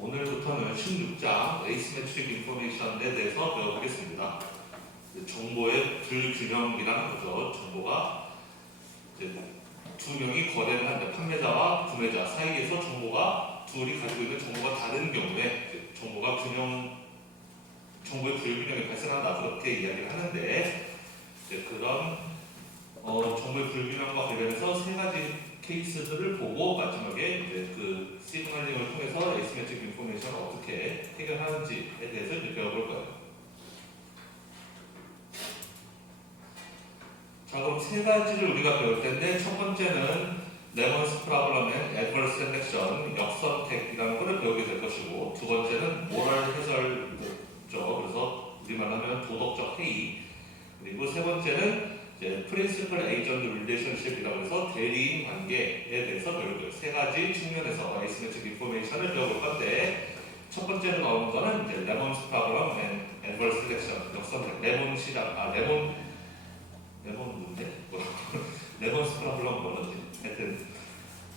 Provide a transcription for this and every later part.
오늘부터는 16장 에이시메트릭 인포메이션에 대해서 배워보겠습니다. 정보의 불균형이라는 거죠. 정보가 이제 두 명이 거래를 하는데 판매자와 구매자 사이에서 정보가 둘이 가지고 있는 정보가 다른 경우에 정보의 불균형이 발생한다, 그렇게 이야기를 하는데, 그런 정보의 불균형과 관련해서 세 가지 케이스들을 보고 마지막에 이제 그 시그널링을 통해서 에이시메트릭 인포메이션을 어떻게 해결하는지에 대해서 이제 배워볼 거예요. 자, 그럼 세 가지를 우리가 배울 텐데, 첫 번째는 레먼스 프로블럼의 애드버스 셀렉션, 역선택이라는 것을 배우게 될 것이고, 두 번째는 모럴 해설죠. 그래서 우리말로 하면 도덕적 회의. 그리고 세 번째는 프린시플 에이전트 릴레이션십이라고 해서 대리인 관계에 대해서 배울 거예요. 세 가지 측면에서 에이시메트릭 인포메이션을 배워볼 건데, 첫 번째로 나오는 거는 이제 레몬스 프로블럼 앤 애드버스 셀렉션, 역선택. 레몬 뭔데? 레몬스 프로블럼 뭐지? 하여튼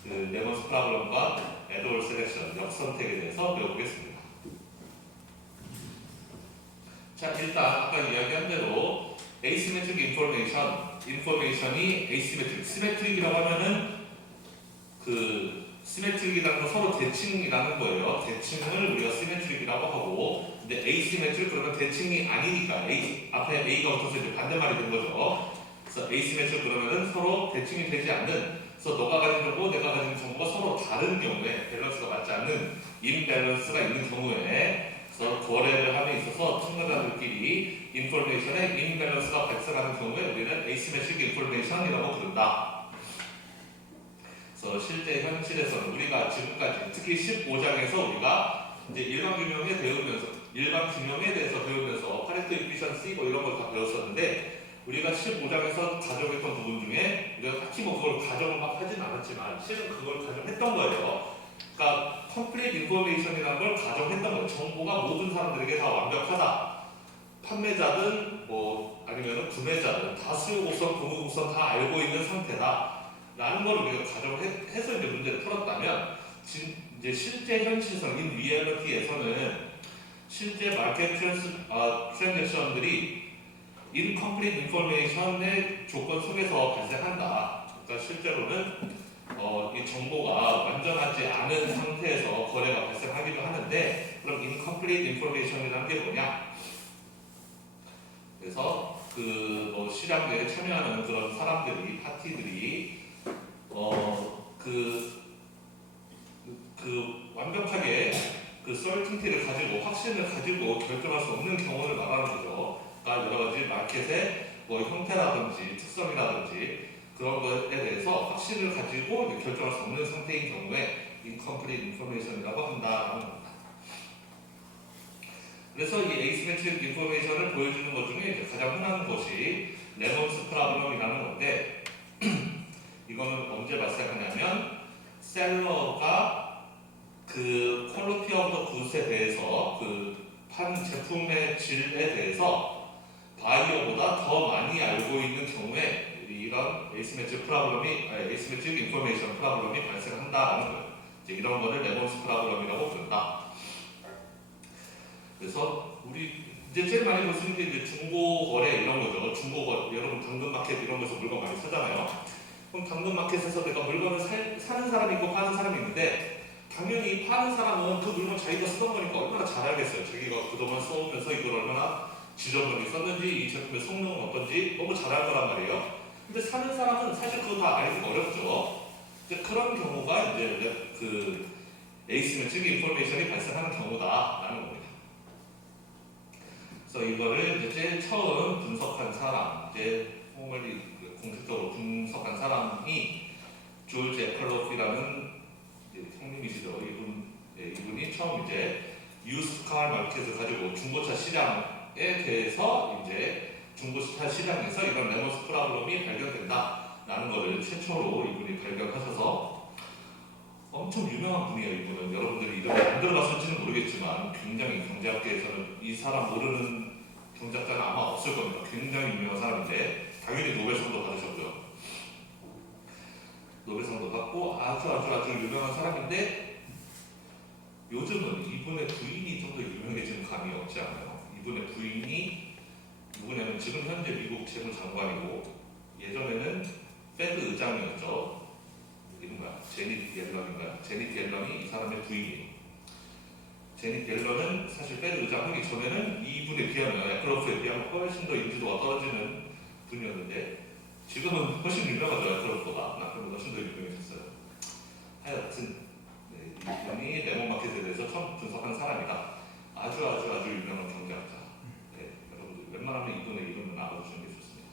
그 레몬스 프로블럼과 애드버스 셀렉션, 역선택에 대해서 배워보겠습니다. 자, 일단 아까 이야기한 대로 에이시메트릭 인포메이션이 에이시메트릭, 시메트릭이라고 하면은 그 시메트릭이라는 건 서로 대칭이라는 거예요. 대칭을 우리가 시메트릭이라고 하고, 근데 에이시메트릭 그러면 대칭이 아니니까 앞에 A가 붙어서 이제 반대말이 된 거죠. 그래서 에이시메트릭 그러면은 서로 대칭이 되지 않는, 그래서 너가 가진 정보, 내가 가진 정보가 서로 다른 경우에, 밸런스가 맞지 않는 임밸런스가 있는 경우에, 그래서 거래를 함에 있어서 참가자들끼리 인포메이션에 임밸런스가 발생하는 경우에 우리는 에이시메트릭 인포메이션이라고 부른다. 그래서 실제 현실에서는 우리가 지금까지 특히 15장에서 우리가 이제 일반 균형에 대해서 배우면서 파레토 이피션시 뭐 이런 걸 다 배웠었는데, 우리가 15장에서 가정했던 부분 중에 우리가 딱히 뭐 그걸 가정을 막 하진 않았지만 실은 그걸 가정했던 거예요. 그러니까 컴플릿 인포메이션이라는 걸 가정했던 거예요. 정보가 모든 사람들에게 다 완벽하다. 판매자든 뭐 아니면 구매자든 다 수요곡선, 공급곡선 다 알고 있는 상태다. 라는 걸 우리가 가정해서 이제 문제를 풀었다면, 이제 실제 현실에서는, 인 리얼리티에서는 실제 마켓 트랜잭션들이 인컴플릿 인포메이션의 조건 속에서 발생한다. 그러니까 실제로는 이 정보가 완전하지 않은 상태에서 거래가 발생하기도 하는데, 그럼 incomplete information이라는 게 뭐냐? 그래서 그 시장대에 참여하는 그런 사람들이, 파티들이 완벽하게 그 certainty를 가지고, 확신을 가지고 결정할 수 없는 경우를 말하는 거죠. 그러니까 여러 가지 마켓의 형태라든지 특성이라든지 그런 것에 대해서 확신을 가지고 결정할 수 없는 상태인 경우에 incomplete information이라고 한다는 겁니다. 그래서 이 에이시메트릭 인포메이션을 보여주는 것 중에 가장 흔한 것이 레몬스 프로블럼이라는 건데, 이거는 언제 발생하냐면 셀러가 그 퀄리티 오브 굿에 대해서, 그 판 제품의 질에 대해서 바이어보다 더 많이 알고 있는 경우에 이런 에이시메트릭 인포메이션 프로블럼이 발생한다라는 거예요. 이제 이런 거를 레몬스 프로블럼이라고 부른다. 그래서 우리 이제 제일 많이 볼 수 있는 게 이제 중고 거래 이런 거죠. 중고 거래, 여러분 당근 마켓 이런 거에서 물건 많이 사잖아요. 그럼 당근 마켓에서 내가 물건을 사는 사람이 있고 파는 사람이 있는데, 당연히 파는 사람은 그 물건 자기가 쓰던 거니까 얼마나 잘 알겠어요. 자기가 그동안 써오면서 이걸 얼마나 지저분하게 썼는지, 이 제품의 성능은 어떤지 너무 잘 알 거란 말이에요. 근데 사는 사람은 사실 그거 다 알기가 어렵죠. 이제 그런 경우가 이제 그 에이시메트릭 인포메이션이 발생하는 경우다라는 겁니다. 그래서 이거를 이제 제일 처음 분석한 사람, 이제 포멀리 공식적으로 분석한 사람이 조지 에클로피라는 형님이시죠. 이분이 처음 이제 유스카 마켓을 가지고 중고차 시장에 대해서 이제 중고차 시장에서 이런 레몬스 프로블럼이 발견된다라는 것을 최초로 이분이 발견하셔서, 엄청 유명한 분이에요. 이분은 여러분들이 이름을 안 들어봤을지는 모르겠지만 굉장히 경제학계에서는 이 사람 모르는 경제학자는 아마 없을 겁니다. 굉장히 유명한 사람인데, 당연히 노벨상도 받으셨고요. 노벨상도 받고 아주 유명한 사람인데, 요즘은 이분의 부인이 좀 더 유명해진 감이 없지 않아요? 이분의 부인이 누구냐면 지금 현재 미국 재무장관이고 예전에는 페드 의장이었죠. 이름가 제닛 옐런인가? 제닛 옐런이 이 사람의 부인이에요. 제닛 옐런은 사실 페드 의장 하기 전에는 이분에 비하면 에크로프에 비하면 훨씬 더 인지도가 떨어지는 분이었는데 지금은 훨씬 유명하죠. 에크로프가 남편보다 훨씬 더 유명해졌어요. 하여튼 이분이 레몬마켓에 대해서 처음 분석한 사람이다. 아주 유명한 경제학자. 여러분들 웬만하면 이분의 이름은 알아두시는 게 좋습니다.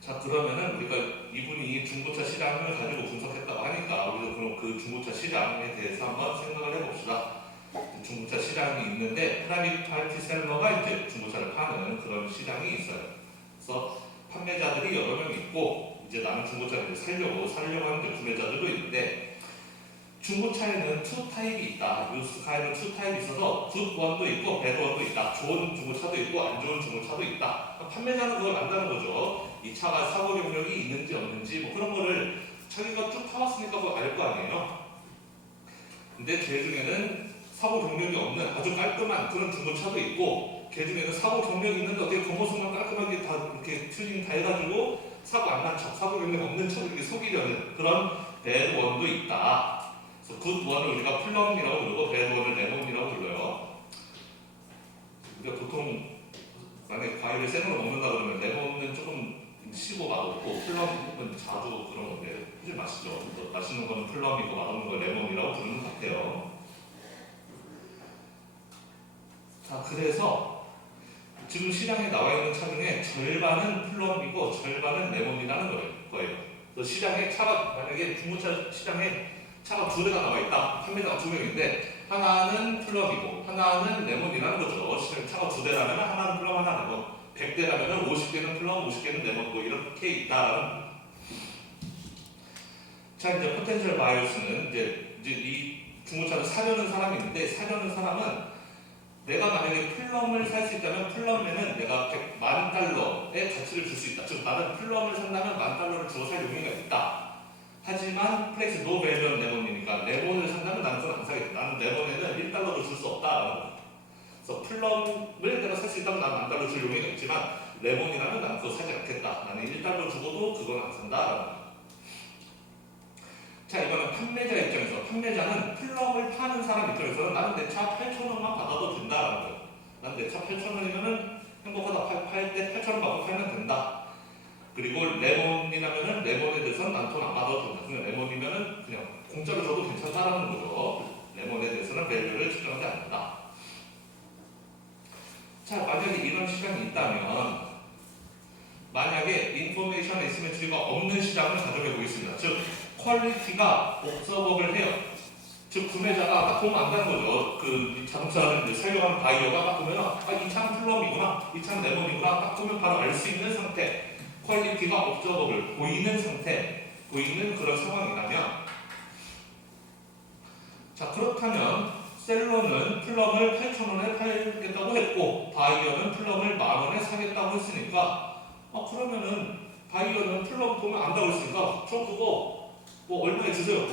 자, 그러면은 우리가 이분이 중고차 시장을 가지고 분석했다고 하니까 우리도 그럼 그 중고차 시장에 대해서 한번 생각을 해봅시다. 중고차 시장이 있는데 프라이빗 파티 셀러가 이제 중고차를 파는 그런 시장이 있어요. 그래서 판매자들이 여러 명 있고 이제 나는 중고차를 살려고 하는 구매자들도 있는데 중고차에는 투 타입이 있다. 유스카에는 투 타입이 있어서 굿 원도 있고 배드 원도 있다. 좋은 중고차도 있고 안 좋은 중고차도 있다. 판매자는 그걸 안다는 거죠. 이 차가 사고 경력이 있는지 없는지 뭐 그런 거를 자기가 쭉 타봤으니까 그걸 알 거 아니에요. 근데 걔 중에는 사고 경력이 없는 아주 깔끔한 그런 중고차도 있고 걔 중에는 사고 경력이 있는데 어떻게 겉모습만 깔끔하게 다 이렇게 튜닝 다 해가지고 사고 안 난 척, 사고 경력 없는 척 이렇게 속이려는 그런 배드 원도 있다. 굿 원을 우리가 플럼이라고 부르고 배드 원을 레몬이라고 불러요. 우리가 보통 만약에 과일을 생으로 먹는다 그러면 레몬은 조금 시고 맛없고 플럼은 자주 그런 건데 사실 맛있죠. 맛있는 거는 플럼이고 맛없는 거 레몬이라고 부르는 것 같아요. 자, 그래서 지금 시장에 나와 있는 차 중에 절반은 플럼이고 절반은 레몬이라는 거예요. 그래서 시장에 차가 만약에 중고차 시장에 차가 두 대가 나와 있다. 판매자가 두 명인데 하나는 플럼이고 하나는 레몬이라는 거죠. 차가 두 대라면 하나는 플럼, 하나는 레몬. 100대라면 50개는 플럼, 50개는 레몬 뭐 이렇게 있다라는. 자, 이제 포텐셜 바이어스는 이제 이 중고차를 사려는 사람이 있는데 사려는 사람은 내가 만약에 플럼을 살 수 있다면 플럼에는 내가 $10,000의 가치를 줄 수 있다. 즉 나는 플럼을 산다면 $10,000를 주고 살 용의가 있다. 하지만 플레이스 노 밸런 레몬이니까 레몬을 산다면 나는 그건 안 사겠다. 나는 레몬에는 $1도 줄 수 없다라는 거야. 그래서 플럼을 내가 살 수 있다면 나는 $10,000 줄 용의가 있지만 레몬이라면 나는 그거 사지 않겠다. 나는 $1 주고도 그건 안 산다라는 거야. 자, 이거는 판매자 입장에서 판매자는 플럼을 파는 사람 입장에서는 나는 내 차 8,000원만 받아도 된다라는 거예요. 나는 내 차 8,000원이면은 행복하다. 팔 때 8,000원 받고 팔면 된다. 그리고 레몬이라면은 레몬에 대해서는 난 돈 안 받아도 된다. 그냥 레몬이면은 그냥 공짜로 줘도 괜찮다라는 거죠. 레몬에 대해서는 밸류를 측정하지 않는다. 자, 만약에 이런 시장이 있다면 만약에 인포메이션 에시메트리가 없는 시장을 가정해 보겠습니다. 즉 퀄리티가 옵서버블 해요. 즉 구매자가 딱 보면 안다는 거죠. 그 자동차를 사용하는 바이어가 딱 보면 이 차는 플럼이구나, 이 차는 레몬이구나 딱 보면 바로 알 수 있는 상태. 퀄리티가 옵저버블 보이는 상태, 보이는 그런 상황이라면 자, 그렇다면 셀러는 플럼을 8,000원에 팔겠다고 했고 바이어는 플럼을 10,000원에 사겠다고 했으니까 그러면은 바이어는 플럼 보면 안다고 했으니까 저 그거 뭐 얼마에 주세요?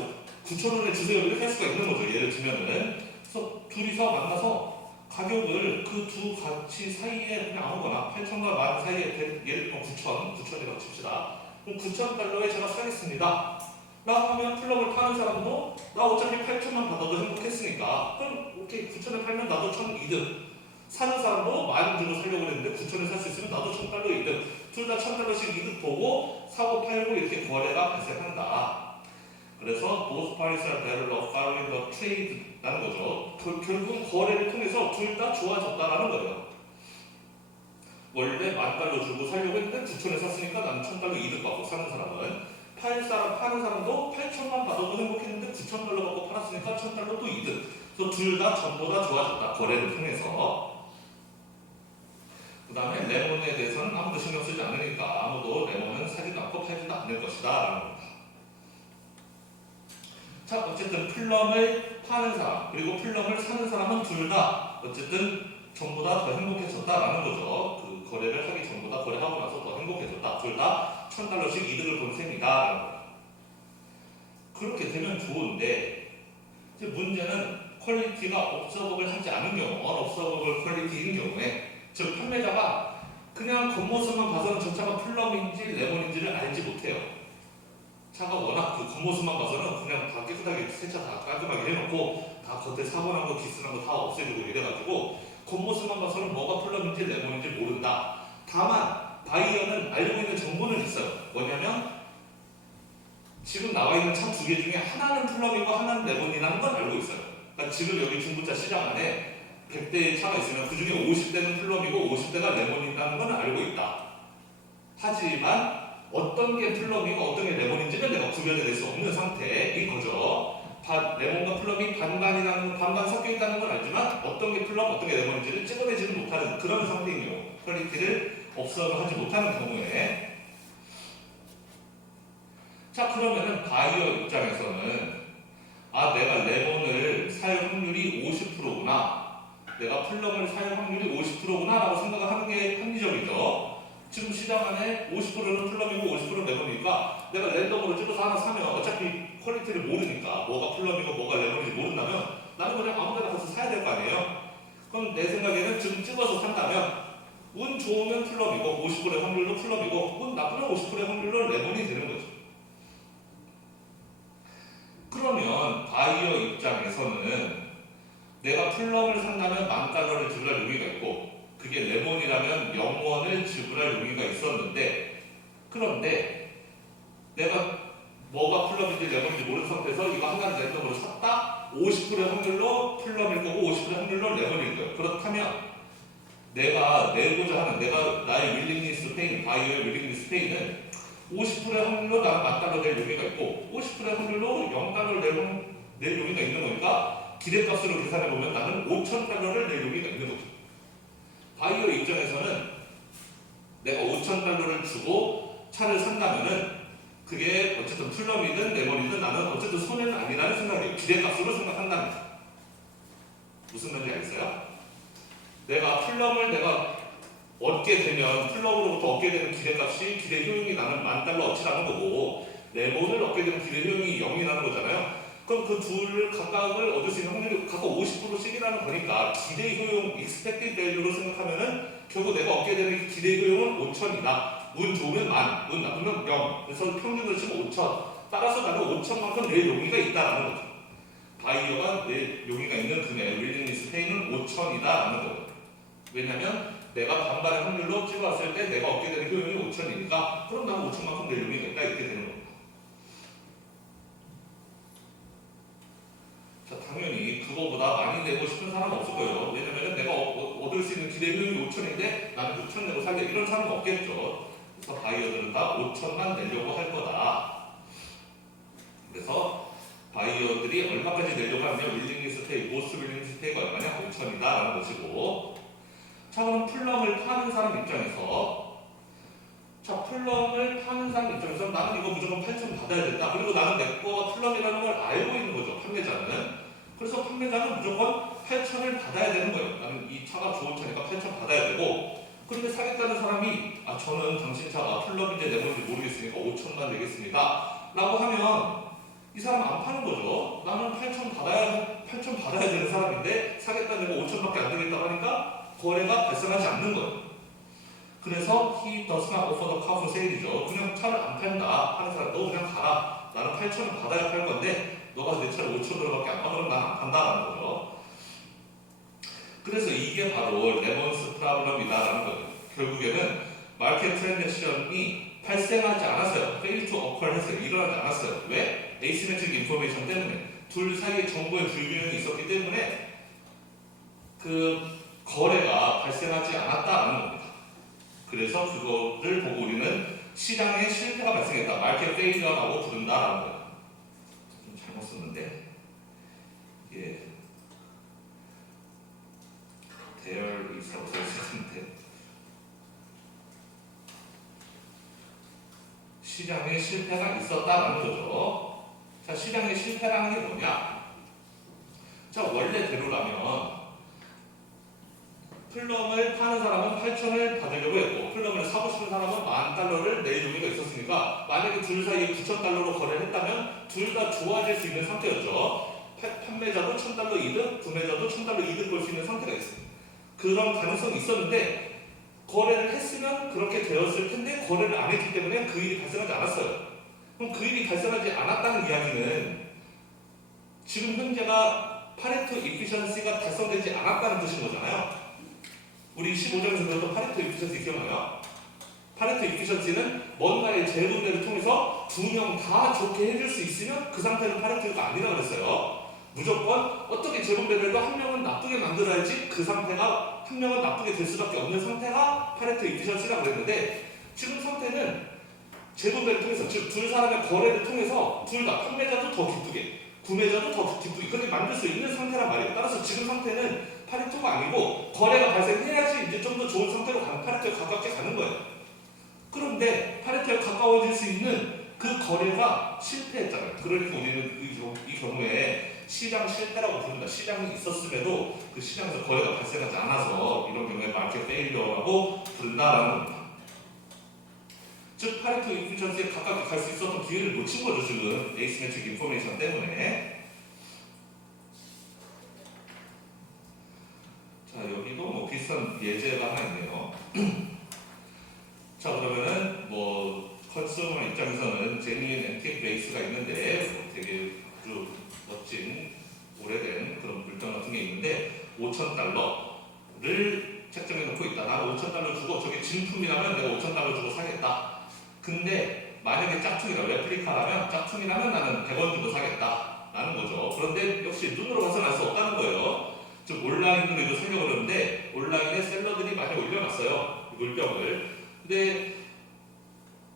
9,000원에 주세요. 이렇게 할 수가 있는 거죠. 예를 들면은 그래서 둘이서 만나서 가격을 그 두 가치 사이에 그냥 아무거나 8,000과 10,000 사이에 예를 들면 9,000이라고 칩시다. 그럼 $9,000에 제가 사겠습니다. 라고 하면 플럼을 파는 사람도 나 어차피 8,000만 받아도 행복했으니까 그럼 오케이 9,000에 팔면 나도 1,000 이득. 사는 사람도 10,000 주고 살려고 했는데 9,000에 살 수 있으면 나도 $1,000 이득. 둘 다 $1,000씩 이득 보고 사고 팔고 이렇게 거래가 발생한다. 그래서 both parties are better off following the trade라는 거죠. 결국은 거래를 통해서 둘 다 좋아졌다라는 거예요. 원래 $10,000 주고 살려고 했는데 9,000에 샀으니까 나는 $1,000 이득 받고 사는 사람은 파는 사람도 8,000만 받아도 행복했는데 $9,000 받고 팔았으니까 $1,000도 이득. 그래서 둘 다 전부 다 좋아졌다. 거래를 통해서. 그 다음에 레몬에 대해서는 아무도 신경 쓰지 않으니까 아무도 레몬은 사지도 않고 팔지도 않을 것이다 라는 겁니다. 자, 어쨌든 플럼을 파는 사람 그리고 플럼을 사는 사람은 둘 다 어쨌든 전부 다 더 행복해졌다라는 거죠. 그 거래를 하기 전보다 거래하고 나서 더 행복해졌다. 둘 다 $1,000씩 이득을 본 셈이다라는 거예요. 그렇게 되면 좋은데 이제 문제는 퀄리티가 observable 하지 않은 경우, unobservable 퀄리티인 경우에, 즉 판매자가 그냥 겉모습만 봐서는 저 차가 플럼인지 레몬인지를 알지 못해요. 차가 워낙 그 겉모습만 봐서는 그냥 다 깨끗하게 세차 다 깔끔하게 해놓고 다 겉에 사고난 거, 기스난 거 다 없애주고 이래가지고 겉모습만 봐서는 뭐가 플럼인지 레몬인지 모른다. 다만 바이어는 알고 있는 정보는 있어요. 뭐냐면 지금 나와 있는 차 두 개 중에 하나는 플럼이고 하나는 레몬이라는 건 알고 있어요. 그러니까 지금 여기 중고차 시장 안에 100대의 차가 있으면 그 중에 50대는 플럼이고 50대가 레몬이라는 건 알고 있다. 하지만 어떤 게 플럼이고 어떤 게 레몬인지는 내가 구별해낼 수 없는 상태인 거죠. 레몬과 플럼이 반반 섞여 있다는 건 알지만 어떤 게 플럼, 어떤 게 레몬인지를 찍어내지는 못하는 그런 상태인 경우, 퀄리티를 observe하지 못하는 경우에. 자, 그러면은 바이어 입장에서는 내가 레몬을 살 확률이 50%구나, 내가 플럼을 살 확률이 50%구나 라고 생각을 하는 게 합리적이죠. 지금 시장 안에 50%는 플럼이고 50%는 레몬이니까 내가 랜덤으로 찍어서 하나 사면 어차피 퀄리티를 모르니까 뭐가 플럼이고 뭐가 레몬인지 모른다면 나는 그냥 아무데나 가서 사야 될 거 아니에요. 그럼 내 생각에는 지금 찍어서 산다면 운 좋으면 플럼이고 50%의 확률로 플럼이고 운 나쁘면 50%의 확률로 레몬이 되는 거죠. 그러면 바이어 입장에서는 내가 플럼을 산다면 $10,000를 지불할 용의가 있고 그게 레몬이라면 0원을 지불할 용의가 있었는데, 그런데 내가 뭐가 플럼인지 레몬인지 모르는 상태에서 이거 하나를 랜덤으로 샀다? 50%의 확률로 플럼일 거고 50%의 확률로 레몬일 거예요. 그렇다면 내가 내고자 하는, 내가 나의 윌링리스 페인, 바이어의 윌링리스 페인은 50%의 확률로 나는 $10,000 낼 용의가 있고 50%의 확률로 $0 낼 용의가 있는 거니까 기대값으로 계산해보면 나는 $5,000를 낼 용의가 있는 거죠. 바이어 입장에서는 내가 $5,000를 주고 차를 산다면은 그게 어쨌든 플럼이든 레몬이든 나는 어쨌든 손해는 아니라는 생각이에요. 기대값으로 생각한다면. 무슨 말인지 알겠어요? 내가 플럼을 내가 얻게 되면 플럼으로부터 얻게 되는 기대값이 기대 효용이 나는 $10,000 어치라는 거고 레몬을 얻게 되면 기대 효용이 0이라는 거잖아요. 그럼 그 둘을 각각을 얻을 수 있는 확률이 각각 50%씩이라는 거니까 기대 효용, expected value로 생각하면은 결국 내가 얻게 되는 기대 효용은 5,000이다. 운 좋으면 10,000, 운 나쁘면 0. 그래서 평균으로 치면 5,000. 따라서 나는 5,000만큼 낼 용의가 있다라는 거죠. 바이어가 낼 용의가 있는 금액, 윌링리스 페이는 5,000이다라는 거예요. 왜냐면 내가 반반의 확률로 찍어왔을 때 내가 얻게 되는 효용이 5,000이니까 그럼 나는 5,000만큼 낼 용의가 있다 이렇게 되는 겁니다. 자, 당연히 그거보다 많이 내고 싶은 사람은 없을 거예요. 왜냐면 내가 얻을 수 있는 기대 효용이 5,000인데 나는 6,000 내고 살래 이런 사람은 없겠죠. 그래서 바이어들은 다 5,000만 내려고 할 거다. 그래서 바이어들이 얼마까지 내려고 하면 윌링리스 페이, 보스 윌링리스 페이가 얼마냐? 5,000이다 라는 것이고. 자, 그럼 플럼을 파는 사람 입장에서, 자, 플럼을 파는 사람 입장에서 나는 이거 무조건 8,000 받아야 된다. 그리고 나는 내 거가 플럼이라는 걸 알고 있는 거죠, 판매자는. 그래서 판매자는 무조건 8,000을 받아야 되는 거예요. 나는 이 차가 좋은 차니까 8,000 받아야 되고, 그런데 사겠다는 사람이 저는 당신 차가 플럼인지 레몬인지 모르겠으니까 5,000만 내겠습니다 라고 하면 이 사람 안 파는 거죠. 나는 8,000 받아야 되는 사람인데 사겠다는 거 5,000밖에 안 되겠다고 하니까 거래가 발생하지 않는 거예요. 그래서 he does not offer the car for sale이죠. 그냥 차를 안 판다 하는 사람, 너 그냥 가라. 나는 8,000을 받아야 팔 건데 너가 내 차를 5,000으로밖에 안 파. 그럼 난 안 판다라는 거죠. 그래서 이게 바로 레몬스 프로블럼이다라는 거예요. 결국에는 마켓 트랜잭션이 발생하지 않았어요. fail to occur 했어요. 일어나지 않았어요. 왜? asymmetric information 때문에. 둘 사이에 정보의 불균형이 있었기 때문에 그 거래가 발생하지 않았다라는 겁니다. 그래서 그거를 보고 우리는 시장에 실패가 발생했다. 마켓 페일리어라고 부른다라는 거예요. 좀 잘못 썼는데. 예. There is 라고 써있었는데 시장에 실패가 있었다라는 거죠. 자, 시장에 실패라는 게 뭐냐? 자, 원래대로라면 플럼을 파는 사람은 8,000을 받으려고 했고 플럼을 사고 싶은 사람은 $10,000를 낼 용의가 있었으니까 만약에 둘 사이에 $9,000로 거래를 했다면 둘 다 좋아질 수 있는 상태였죠. 판매자도 $1,000 이득, 구매자도 $1,000 이득 볼 수 있는 상태가 있어요. 그런 가능성이 있었는데 거래를 했으면 그렇게 되었을 텐데 거래를 안 했기 때문에 그 일이 발생하지 않았어요. 그럼 그 일이 발생하지 않았다는 이야기는 지금 현재가 파레토 이피션시가 달성되지 않았다는 뜻인 거잖아요. 우리 15장에서 배웠던 파레토 이피션시 기억나요? 파레토 이피션시는 뭔가의 재분배를 통해서 두 명 다 좋게 해줄 수 있으면 그 상태는 파레토가 아니라고 그랬어요. 무조건 어떻게 재분배를 해도 한 명은 나쁘게 만들어야지 그 상태가 한 명은 나쁘게 될 수밖에 없는 상태가 파레토 이피션시라고 그랬는데 지금 상태는 재분배를 통해서 즉 두 사람의 거래를 통해서 둘 다 판매자도 더 기쁘게 구매자도 더 기쁘게 그렇게 만들 수 있는 상태란 말이에요. 따라서 지금 상태는 파레토가 아니고 거래가 발생해야지 이제 좀 더 좋은 상태로 파레토에 가깝게 가는 거예요. 그런데 파레토에 가까워질 수 있는 그 거래가 실패했잖아요. 그러니까 우리는 이 경우에 시장 실패라고 부른다. 시장이 있었음에도 그 시장에서 거래가 발생하지 않아서 이런 경우에 마켓 페일리어라고 부른다라는 겁니다. 즉 파레토 이피션시에 가깝게 갈 수 있었던 기회를 놓친 거죠. 지금 에이시메트릭 인포메이션 때문에. 자 여기도 뭐 비슷한 예제가 하나 있네요. 자 그러면은 뭐 컨슈머 입장에서는 제뉴인 앤틱 베이스가 있는데 뭐 되게 아주 멋진 오래된 그런 물건 같은 게 있는데 $5,000를 책정해 놓고 있다. 나는 $5,000 주고 저게 진품이라면 내가 $5,000 주고 사겠다. 근데 만약에 짝퉁이라 레플리카라면 짝퉁이라면 나는 100원 주고 사겠다 라는 거죠. 그런데 역시 눈으로 봐서는 알 수 없다는 거예요. 즉 온라인으로 이거 생각을 하는데 온라인에 셀러들이 많이 올려놨어요. 물병을. 근데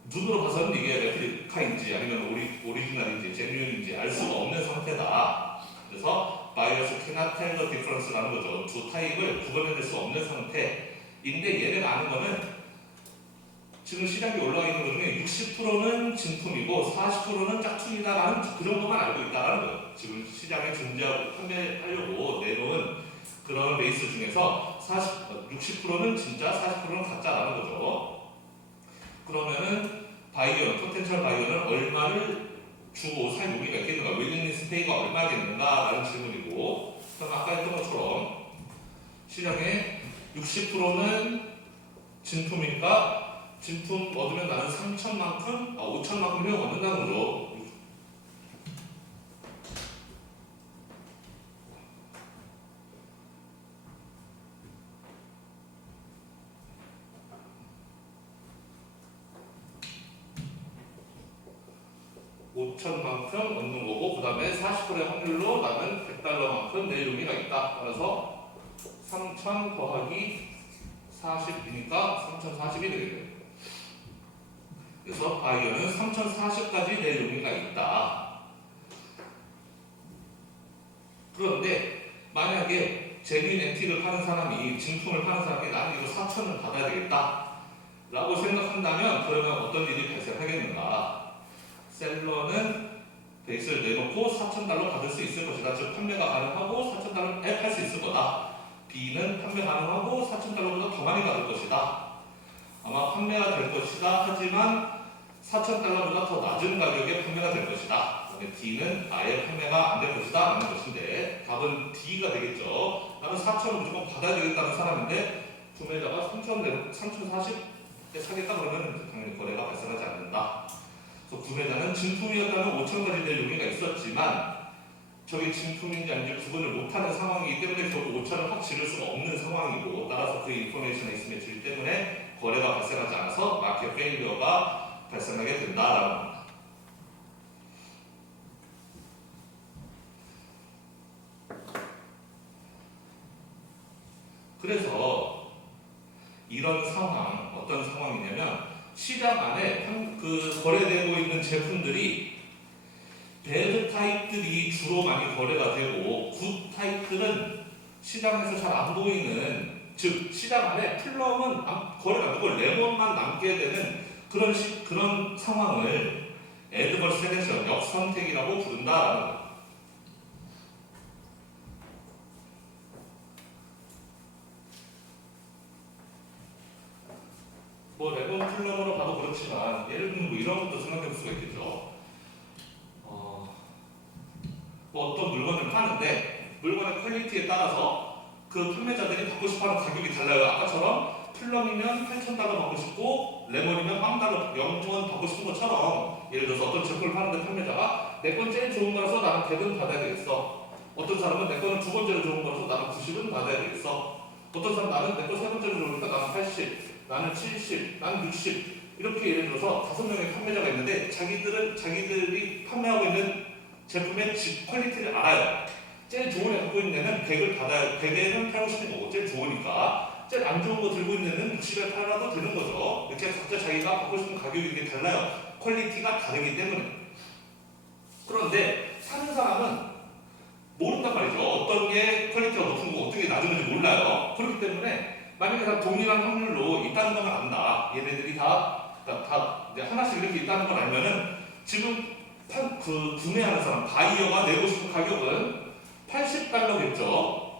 눈으로 봐서는 이게 레플리카인지 아니면 오리지널인지 제뉴인인지 알 수가 없는 상태다. 그래서 buyers cannot tell the difference라는 거죠. 두 타입을 구분해낼 수 없는 상태인데 얘네가 아는 거는 지금 시장에 올라와 있는 것 중에 60%는 진품이고 40%는 짝퉁이다라는 그 정도만 알고 있다라는 거예요. 지금 시장에 존재하고 판매하려고 내놓은 그런 베이스 중에서 60%는 진짜, 40%는 가짜라는 거죠. 그러면은 바이어는, 포텐셜 바이어는 얼마를 주고 살 용의가 있겠는가, 윌링리스 페이가 얼마겠는가라는 질문이고, 그럼 아까 했던 것처럼 시장에 60%는 진품이니까 진품 얻으면 나는 3천만큼, 5천만큼을 얻는다는 거죠. $5,000만큼 얻는 거고, 그 다음에 40%의 확률로 나는 $100만큼 낼 용의가 있다. 따라서 3,000 더하기 40이니까 3,040이 되겠네요. 그래서 바이어는 3,040까지 낼 용의가 있다. 그런데 만약에 제뉴인 앤틱을 파는 사람이, 진품을 파는 사람이 나는 이거 4,000을 받아야 되겠다 라고 생각한다면 그러면 어떤 일이 발생하겠는가. 셀러는 베이스를 내놓고 $4,000 받을 수 있을 것이다. 즉 판매가 가능하고 $4,000에 팔 수 있을 거다. B는 판매 가능하고 $4,000보다 더 많이 받을 것이다. 아마 판매가 될 것이다. 하지만 $4,000보다 더 낮은 가격에 판매가 될 것이다. D는 아예 판매가 안 될 것이다 라는 것인데 답은 D가 되겠죠. 나는 4,000을 무조건 받아야 되겠다는 사람인데 구매자가 3,040에 사겠다 그러면 당연히 거래가 발생하지 않는다. 그래서 구매자는 진품이었다면 5,000까지 될 용의가 있었지만 저게 진품인지 아닌지 구분을 못하는 상황이기 때문에 결국 5,000을 확 지를 수가 없는 상황이고, 따라서 그 인포메이션 에이시메트리 때문에 거래가 발생하지 않아서 마켓 페일리어가 발생하게 된다라는 겁니다. 그래서 이런 상황, 어떤 상황이냐면 시장 안에 그 거래되고 있는 제품들이 배드 타입들이 주로 많이 거래가 되고 굿 타입들은 시장에서 잘 안 보이는, 즉 시장 안에 플럼은 거래가 안 되고 레몬만 남게 되는 그런 상황을 애드버스 셀렉션, 역선택이라고 부른다라는 거예요. 뭐 레몬 플럼으로 봐도 그렇지만 예를 들면 뭐 이런 것도 생각해 볼 수가 있겠죠. 뭐 어떤 물건을 파는데 물건의 퀄리티에 따라서 그 판매자들이 받고 싶어하는 가격이 달라요. 아까처럼 플럼이면 8,000달러 받고 싶고 레몬이면 10,000달러 0원 받고 싶은 것처럼 예를 들어서 어떤 제품을 파는데 판매자가 내 건 제일 좋은 거라서 나는 100은 받아야 되겠어. 어떤 사람은 내 거는 두 번째로 좋은 거라서 나는 90은 받아야 되겠어. 어떤 사람은 나는 내 거 세 번째로 좋으니까 나는 80, 나는 70, 나는 60 이렇게 예를 들어서 5명의 판매자가 있는데 자기들이 판매하고 있는 제품의 퀄리티를 알아요. 제일 좋은 애 갖고 있는 애는 100을 받아야 100에는 팔고 싶은 거고 제일 좋으니까 제일 안 좋은 거 들고 있는 애는 60에 팔아도 되는 거죠. 이렇게 각자 자기가 받고 싶은 가격이 이게 달라요. 퀄리티가 다르기 때문에. 그런데 사는 사람은 모른단 말이죠. 어떤 게 퀄리티가 높은 거고 어떤 게 낮은 건지 몰라요. 그렇기 때문에 만약에 다 동일한 확률로 있다는 건 안다. 얘네들이 다 이제 하나씩 이렇게 있다는 걸 알면은 지금 구매하는 사람, 바이어가 내고 싶은 가격은 80달러겠죠.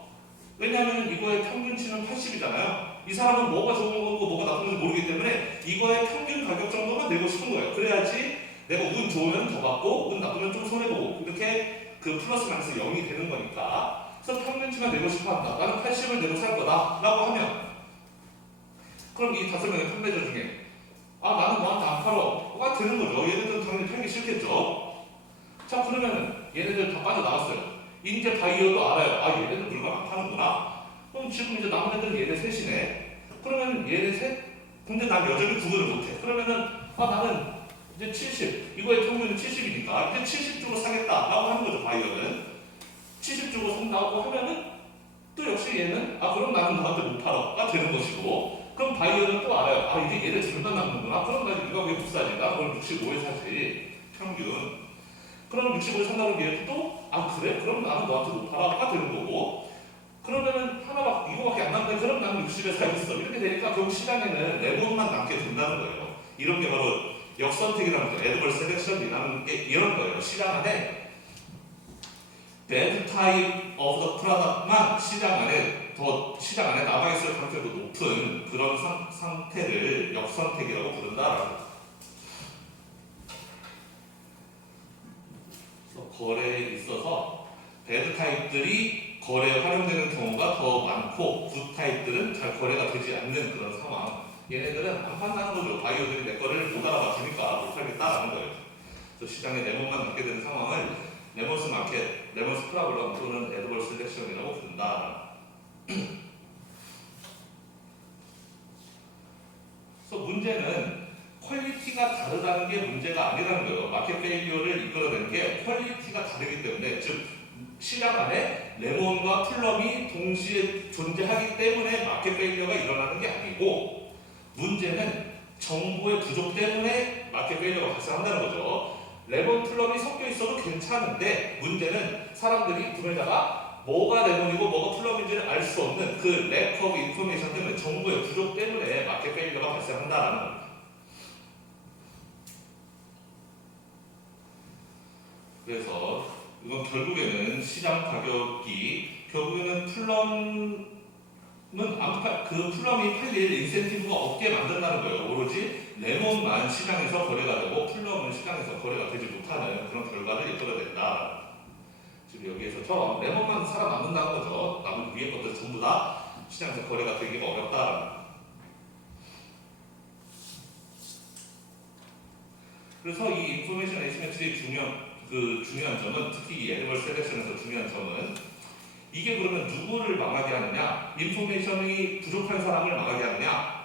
왜냐하면 이거의 평균치는 80이잖아요. 이 사람은 뭐가 좋은 거고 뭐가 나쁜 건지 모르기 때문에 이거의 평균 가격 정도만 내고 싶은 거예요. 그래야지 내가 운 좋으면 더 받고 운 나쁘면 좀 손해보고 이렇게 그 플러스 마이너스 0이 되는 거니까. 그래서 평균치만 내고 싶어 한다. 나는 80을 내고 살 거다 라고 하면 그럼 이 5명의 판매자 중에 나는 너한테 안 팔어가 되는 거죠. 얘네들은 당연히 팔기 싫겠죠. 자, 그러면 얘네들 다 빠져나왔어요. 이제 바이어도 알아요. 얘네들 물건 안 파는구나. 그럼 지금 이제 남은 애들은 얘네 셋이네. 그러면 얘네 셋? 근데 난 여전히 구분을 못해. 그러면은 나는 이제 70, 이거의 평균은 70이니까 이제 70 주고 사겠다라고 하는 거죠. 바이어는 70 주고 산다고 하면은 또 역시 얘는 그럼 나는 너한테 못 팔아가 되는 것이고. 그럼 바이어는 또 알아요. 이게 얘네 절반 남는구나. 그럼 나 이거 왜 비싸지? 나 그럼 65에 사지. 평균. 그럼 65에 산다고 얘도 또 그래? 그럼 나는 너한테 못 팔아가 되는 거고. 그러면은 이거밖에 안 남는데 그럼 나는 60에 사겠어. 이렇게 되니까 결국 시장에는 레몬만 남게 된다는 거예요. 이런 게 바로 역선택이라는 거죠. 애드벌스 셀렉션이라는 게 이런 거예요. 시장 안에 that type of the product만 시장 안에 남아있을 가능성이 높은 그런 상태를 역선택이라고 부른다라는 거죠. 그래서 거래에 있어서 배드 타입들이 거래에 활용되는 경우가 더 많고 굿 타입들은 잘 거래가 되지 않는 그런 상황. 얘네들은 안 판다는 거죠. 바이오들이 내 거를 못 알아봐 주니까 못 팔겠다라는 거예요. 그래서 시장에 레몬만 남게 되는 상황을 레몬스 마켓, 레몬스 프라블럼 또는 애드벌스 셀렉션이라고 부른다. 그래서 문제는 퀄리티가 다르다는 게 문제가 아니라는 거예요. 마켓 페일리어를 이끌어내는 게 퀄리티가 다르기 때문에, 즉 시장 안에 레몬과 플럼이 동시에 존재하기 때문에 마켓 페일리어가 일어나는 게 아니고, 문제는 정보의 부족 때문에 마켓 페일리어가 발생한다는 거죠. 레몬 플럼이 섞여 있어도 괜찮은데 문제는 사람들이 구매자가 뭐가 레몬이고 뭐가 플럼인지를 알 수 없는 그 렉 오브 인포메이션 때문에, 정보의 부족 때문에 마켓 페일리어가 발생한다라는 겁니다. 그래서 이건 결국에는 시장 가격이 결국에는 그 플럼이 팔릴 인센티브가 없게 만든다는 거예요. 오로지 레몬만 시장에서 거래가 되고 플럼은 시장에서 거래가 되지 못하는 그런 결과를 이끌어낸다. 지금 여기에서처럼 레몬만 살아남는다는 거죠. 남은 위에 것들 전부 다 시장에서 거래가 되기가 어렵다. 그래서 이 인포메이션 에시메트리의 중요한 점은, 특히 이 애드벌스 셀렉션에서 중요한 점은, 이게 그러면 누구를 망하게 하느냐? 인포메이션이 부족한 사람을 망하게 하느냐?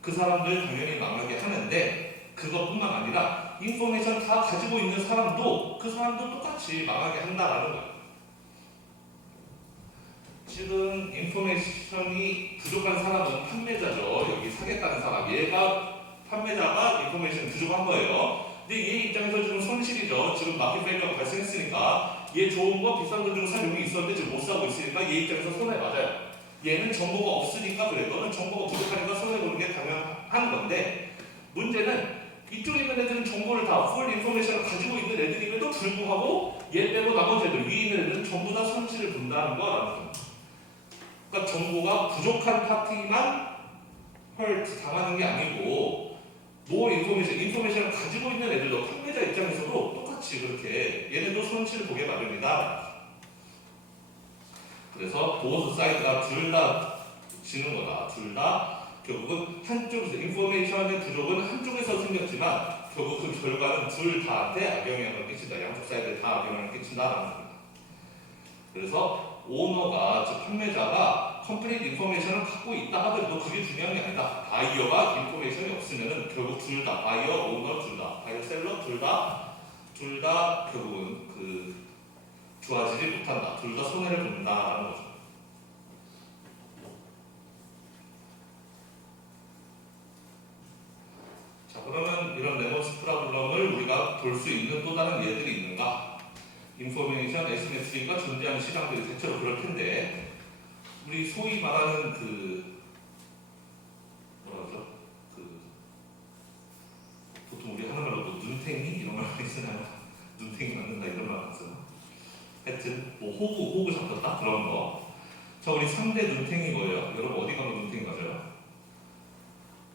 그 사람들 당연히 망하게 하는데, 그것뿐만 아니라 인포메이션 다 가지고 있는 사람도 그 사람도 똑같이 망하게 한다라는 거예요. 지금 인포메이션이 부족한 사람은 판매자죠. 여기 사겠다는 사람, 판매자가 인포메이션이 부족한 거예요. 근데 얘 입장에서 지금 손실이죠. 지금 마켓 페일리어가 발생했으니까 얘 좋은 거 비싼 거 주고 살 용이 있었는데 지금 못 사고 있으니까 얘 입장에서 손해 맞아요. 얘는 정보가 없으니까 그래. 너는 정보가 부족하니까 손해 보는 게 당연한 건데, 문제는 이쪽에 있는 애들은 정보를 다 풀 인포메이션을 가지고 있는 애들임에도 불구하고 얘 빼고 나머지 애들, 위에 있는 애들은 전부 다 손실을 본다는 거라는 겁니다. 그러니까 정보가 부족한 파티만 당하는 게 아니고, 인포메이션을 가지고 있는 애들도 판매자 입장에서도 똑같이 그렇게 얘네도 손실을 보게 마련이다. 그래서 보호소 사이드가 둘 다 지는 거다. 둘 다 결국은 한쪽에서 인포메이션의 부족은 한쪽에서 생겼지만 결국 그 결과는 둘 다한테 악영향을 끼친다. 양쪽 사이드에 다 악영향을 끼친다라는 겁니다. 그래서 오너가 즉 판매자가 컴플리트 인포메이션을 갖고 있다 하더라도 그게 중요한 게 아니다. 바이어가 인포메이션이 없으면은 결국 둘 다 바이어, 오너 둘 다, 바이어, 셀러 둘 다 결국은 그 좋아지지 못한다. 둘 다 손해를 본다라는 거죠. 자, 그러면 이런 레몬스 프로블럼을 우리가 볼 수 있는 또 다른 예들이 있는가? 인포메이션 에시메트리가 존재하는 시장들이 대체로 그럴 텐데 우리 소위 말하는 그 뭐라 그러죠? 그 보통 우리 하는 말로 뭐 눈탱이 이런 말 많이 쓰나요? 눈탱이 맞는다 이런 말 안 쓰나? 하여튼 뭐 호구 잡혔다 그런 거. 자, 우리 3대 눈탱이 뭐예요? 여러분 어디 가면 눈탱이 맞아요?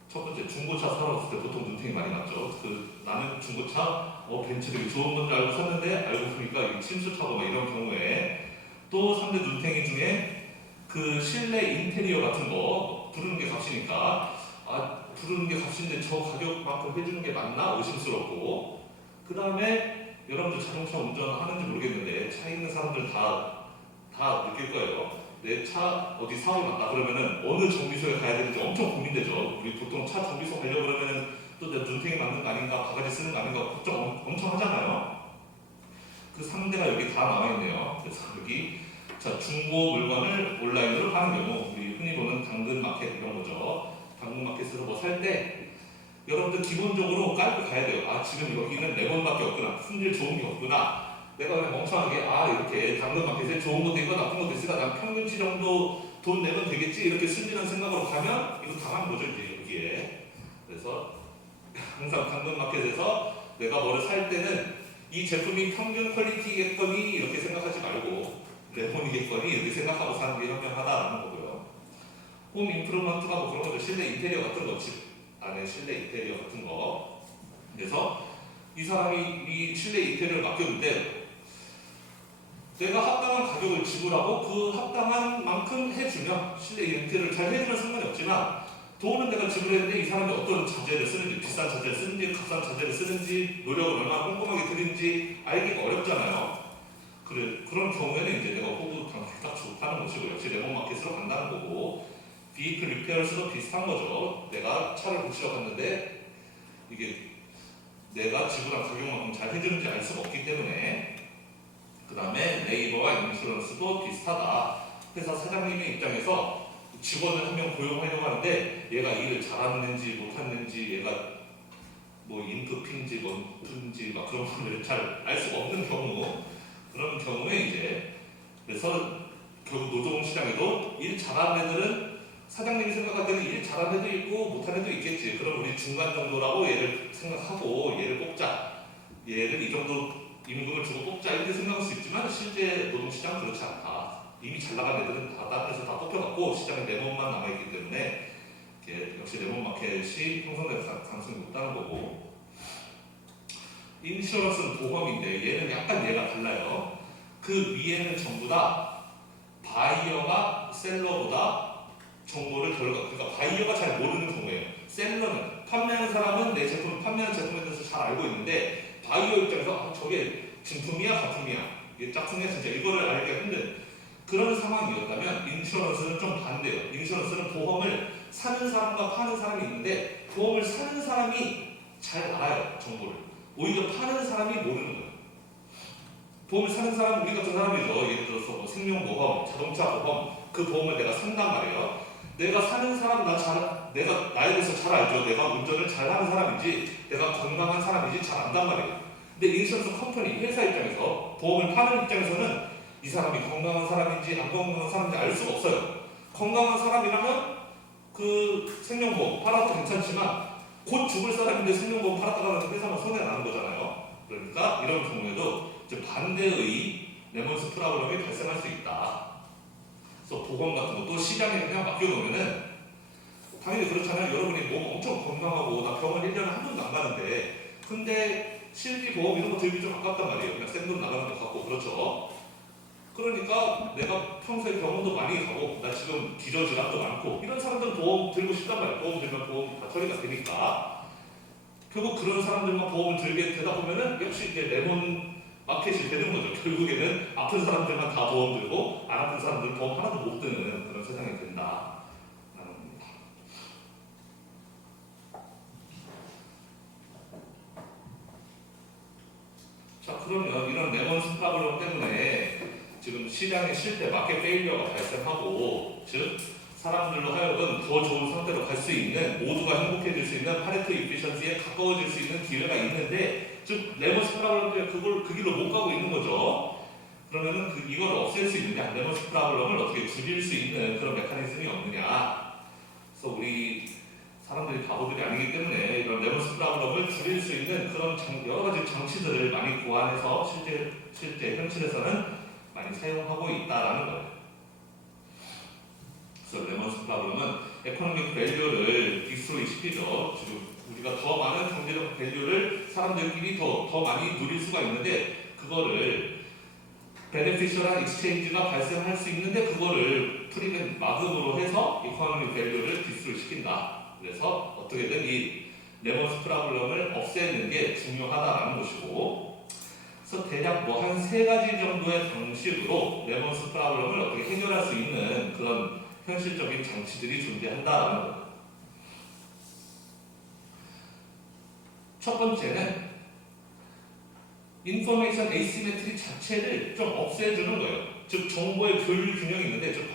첫 번째 중고차 사러 갔을 때 보통 눈탱이 많이 맞죠. 그 나는 중고차 벤츠 되게 좋은 건줄 알고 샀는데 알고 보니까 이 침수차고 막 이런 경우에 또 3대 눈탱이 중에 그 실내 인테리어 같은 거 부르는 게 값이니까 부르는 게 값인데 저 가격만큼 해주는 게 맞나 의심스럽고 그 다음에 여러분들 자동차 운전하는지 모르겠는데 차 있는 사람들 다 느낄 거예요. 내 차 어디 사고 났다 그러면은 어느 정비소에 가야 되는지 엄청 고민되죠. 우리 보통 차 정비소 가려고 그러면은 또 내 눈탱이 맞는 거 아닌가, 바가지 쓰는 거 아닌가 걱정 엄청 하잖아요. 그 3대가 여기 다 나와 있네요. 그래서 여기 자 중고 물건을 온라인으로 파는 경우 우리 흔히 보는 당근 마켓 이런 거죠. 당근 마켓에서 뭐 살 때 여러분들 기본적으로 깔고 가야 돼요. 지금 여기는 레몬밖에 없구나, 품질 좋은 게 없구나. 내가 그냥 멍청하게 이렇게 당근마켓에 좋은 것도 있고 나쁜 것도 있으니까 난 평균치 정도 돈 내면 되겠지 이렇게 순진한 생각으로 가면 이거 당한 거죠 이제 여기에. 그래서 항상 당근마켓에서 내가 뭐를 살 때는 이 제품이 평균 퀄리티겠거니 이렇게 생각하지 말고 레몬이겠거니 이렇게 생각하고 사는 게 현명하다라는 거고요. 홈 임프루먼트가 뭐 그런 거죠. 실내 인테리어 같은 거, 집 안에 실내 인테리어 같은 거. 그래서 이 사람이 이 실내 인테리어를 맡겼는데 내가 합당한 가격을 지불하고 그 합당한 만큼 해주면 실내 인테리어를 잘 해주면 상관이 없지만 돈은 내가 지불했는데 이 사람이 어떤 자재를 쓰는지, 비싼 자재를 쓰는지, 값싼 자재를 쓰는지, 노력을 얼마나 꼼꼼하게 들이는지 알기가 어렵잖아요. 그런 경우에는 이제 내가 호구 당연히 딱 좋다는 것이고 역시 레몬마켓으로 간다는 거고 비이클 리페어스도 비슷한 거죠. 내가 차를 고치러 갔는데 이게 내가 지불한 가격만큼 잘 해주는지 알 수가 없기 때문에 그 다음에 네이버와 인슈런스도 비슷하다. 회사 사장님의 입장에서 직원을 한 명 고용하려고 하는데 얘가 일을 잘하는지 못하는지 얘가 뭐 인프피인지 뭔지 막 그런 것들을 잘 알 수가 없는 경우 그런 경우에 이제 그래서 결국 노동시장에도 일 잘하는 애들은 사장님이 생각할 때는 일 잘하는 애도 있고 못하는 애도 있겠지. 그럼 우리 중간 정도라고 얘를 생각하고 얘를 뽑자. 얘를 이 정도 임금을 주고 뽑자 이렇게 생각할 수 있지만 실제 노동시장은 그렇지 않다. 이미 잘 나간 애들은 다른 데서 다 뽑혀갖고 시장에 레몬만 남아있기 때문에 역시 레몬마켓이 형성될 가능성이 높다는 거고 인슈런스는 보험인데 얘는 약간 얘가 달라요. 그 위에는 전부 다 바이어가 셀러보다 정보를 그러니까 바이어가 잘 모르는 경우예요. 셀러는 판매하는 사람은 내 제품 판매하는 제품에 대해서 잘 알고 있는데 바이어 입장에서 저게 진품이야 가품이야 이게 짝퉁이야 진짜 이거를 알기가 힘든 그런 상황이었다면 인슈런스는 좀 반대예요. 인슈런스는 보험을 사는 사람과 파는 사람이 있는데 보험을 사는 사람이 잘 알아요 정보를. 오히려 파는 사람이 모르는 거예요. 보험을 사는 사람 우리 같은 사람이죠. 예를 들어서 뭐 생명보험, 자동차 보험 그 보험을 내가 산단 말이에요. 내가 사는 사람 내가 나에 대해서 잘 알죠. 내가 운전을 잘하는 사람인지 내가 건강한 사람인지 잘 안단 말이에요. 근데 인슈런스 컴퍼니 회사 입장에서 보험을 파는 입장에서는 이 사람이 건강한 사람인지 안 건강한 사람인지 알 수가 없어요. 건강한 사람이라면 그 생명보험 팔아도 괜찮지만 곧 죽을 사람인데 생명보험 팔았다가 회사만 손해 나는 거잖아요. 그러니까 이런 경우에도 이제 반대의 레몬스 프로블럼이 발생할 수 있다. 그래서 보험 같은 것도 시장에 그냥 맡겨놓으면은 당연히 그렇잖아요. 여러분이 몸 엄청 건강하고 나 병원 1년에 한 번도 안 가는데 근데 실비 보험 이런 거 들기 좀 아깝단 말이에요. 그냥 생돈 나가는 거 같고 그렇죠. 그러니까 내가 평소에 병원도 많이 가고 나 지금 기저질환도 많고 이런 사람들은 보험 들고 싶단 말이야. 보험 들면 보험 다 처리가 되니까 결국 그런 사람들만 보험을 들게 되다 보면은 역시 이제 레몬 마켓이 되는 거죠. 결국에는 아픈 사람들만 다 보험 들고 안 아픈 사람들은 보험 하나도 못 드는 그런 세상이 된다. 라는 겁니다. 자, 그러면 이런 레몬 스프라블럼 때문에 지금 시장에 쉴 때 마켓 페일리어가 발생하고 즉 사람들로 하여금 더 좋은 상태로 갈 수 있는 모두가 행복해질 수 있는 파레토 이피션시에 가까워질 수 있는 기회가 있는데 즉 레몬 스프라블럼 때문에 그 길로 못 가고 있는 거죠. 그러면은 이걸 없앨 수 있느냐, 레몬 스프라블럼을 어떻게 줄일 수 있는 그런 메커니즘이 없느냐. 그래서 우리 사람들이 바보들이 아니기 때문에 이런 레몬 스프라블럼을 줄일 수 있는 그런 여러 가지 장치들을 많이 고안해서 실제 현실에서는 많이 사용하고 있다라는 거예요. 그래서 레몬 스프라블럼은 에코노믹 밸류를 디스트로이 시키죠. 지금 우리가 더 많은 경제적 밸류를 사람들끼리 더 많이 누릴 수가 있는데 그거를 베네피셜한 익스체인지가 발생할 수 있는데 그거를 프리벤 마금으로 해서 이코노믹 밸류를 디스트로이 시킨다. 그래서 어떻게든 이 레몬 스프라블럼을 없애는 게 중요하다라는 것이고, 그래서 대략 뭐 한 세 가지 정도의 방식으로 레몬 스프라블럼을 어떻게 해결할 수 있는 그런 현실적인 장치들이 존재한다라는 거예요. 첫 번째는 인포메이션 에이시메트리 자체를 좀 없애주는 거예요. 즉 정보의 불균형이 있는데 즉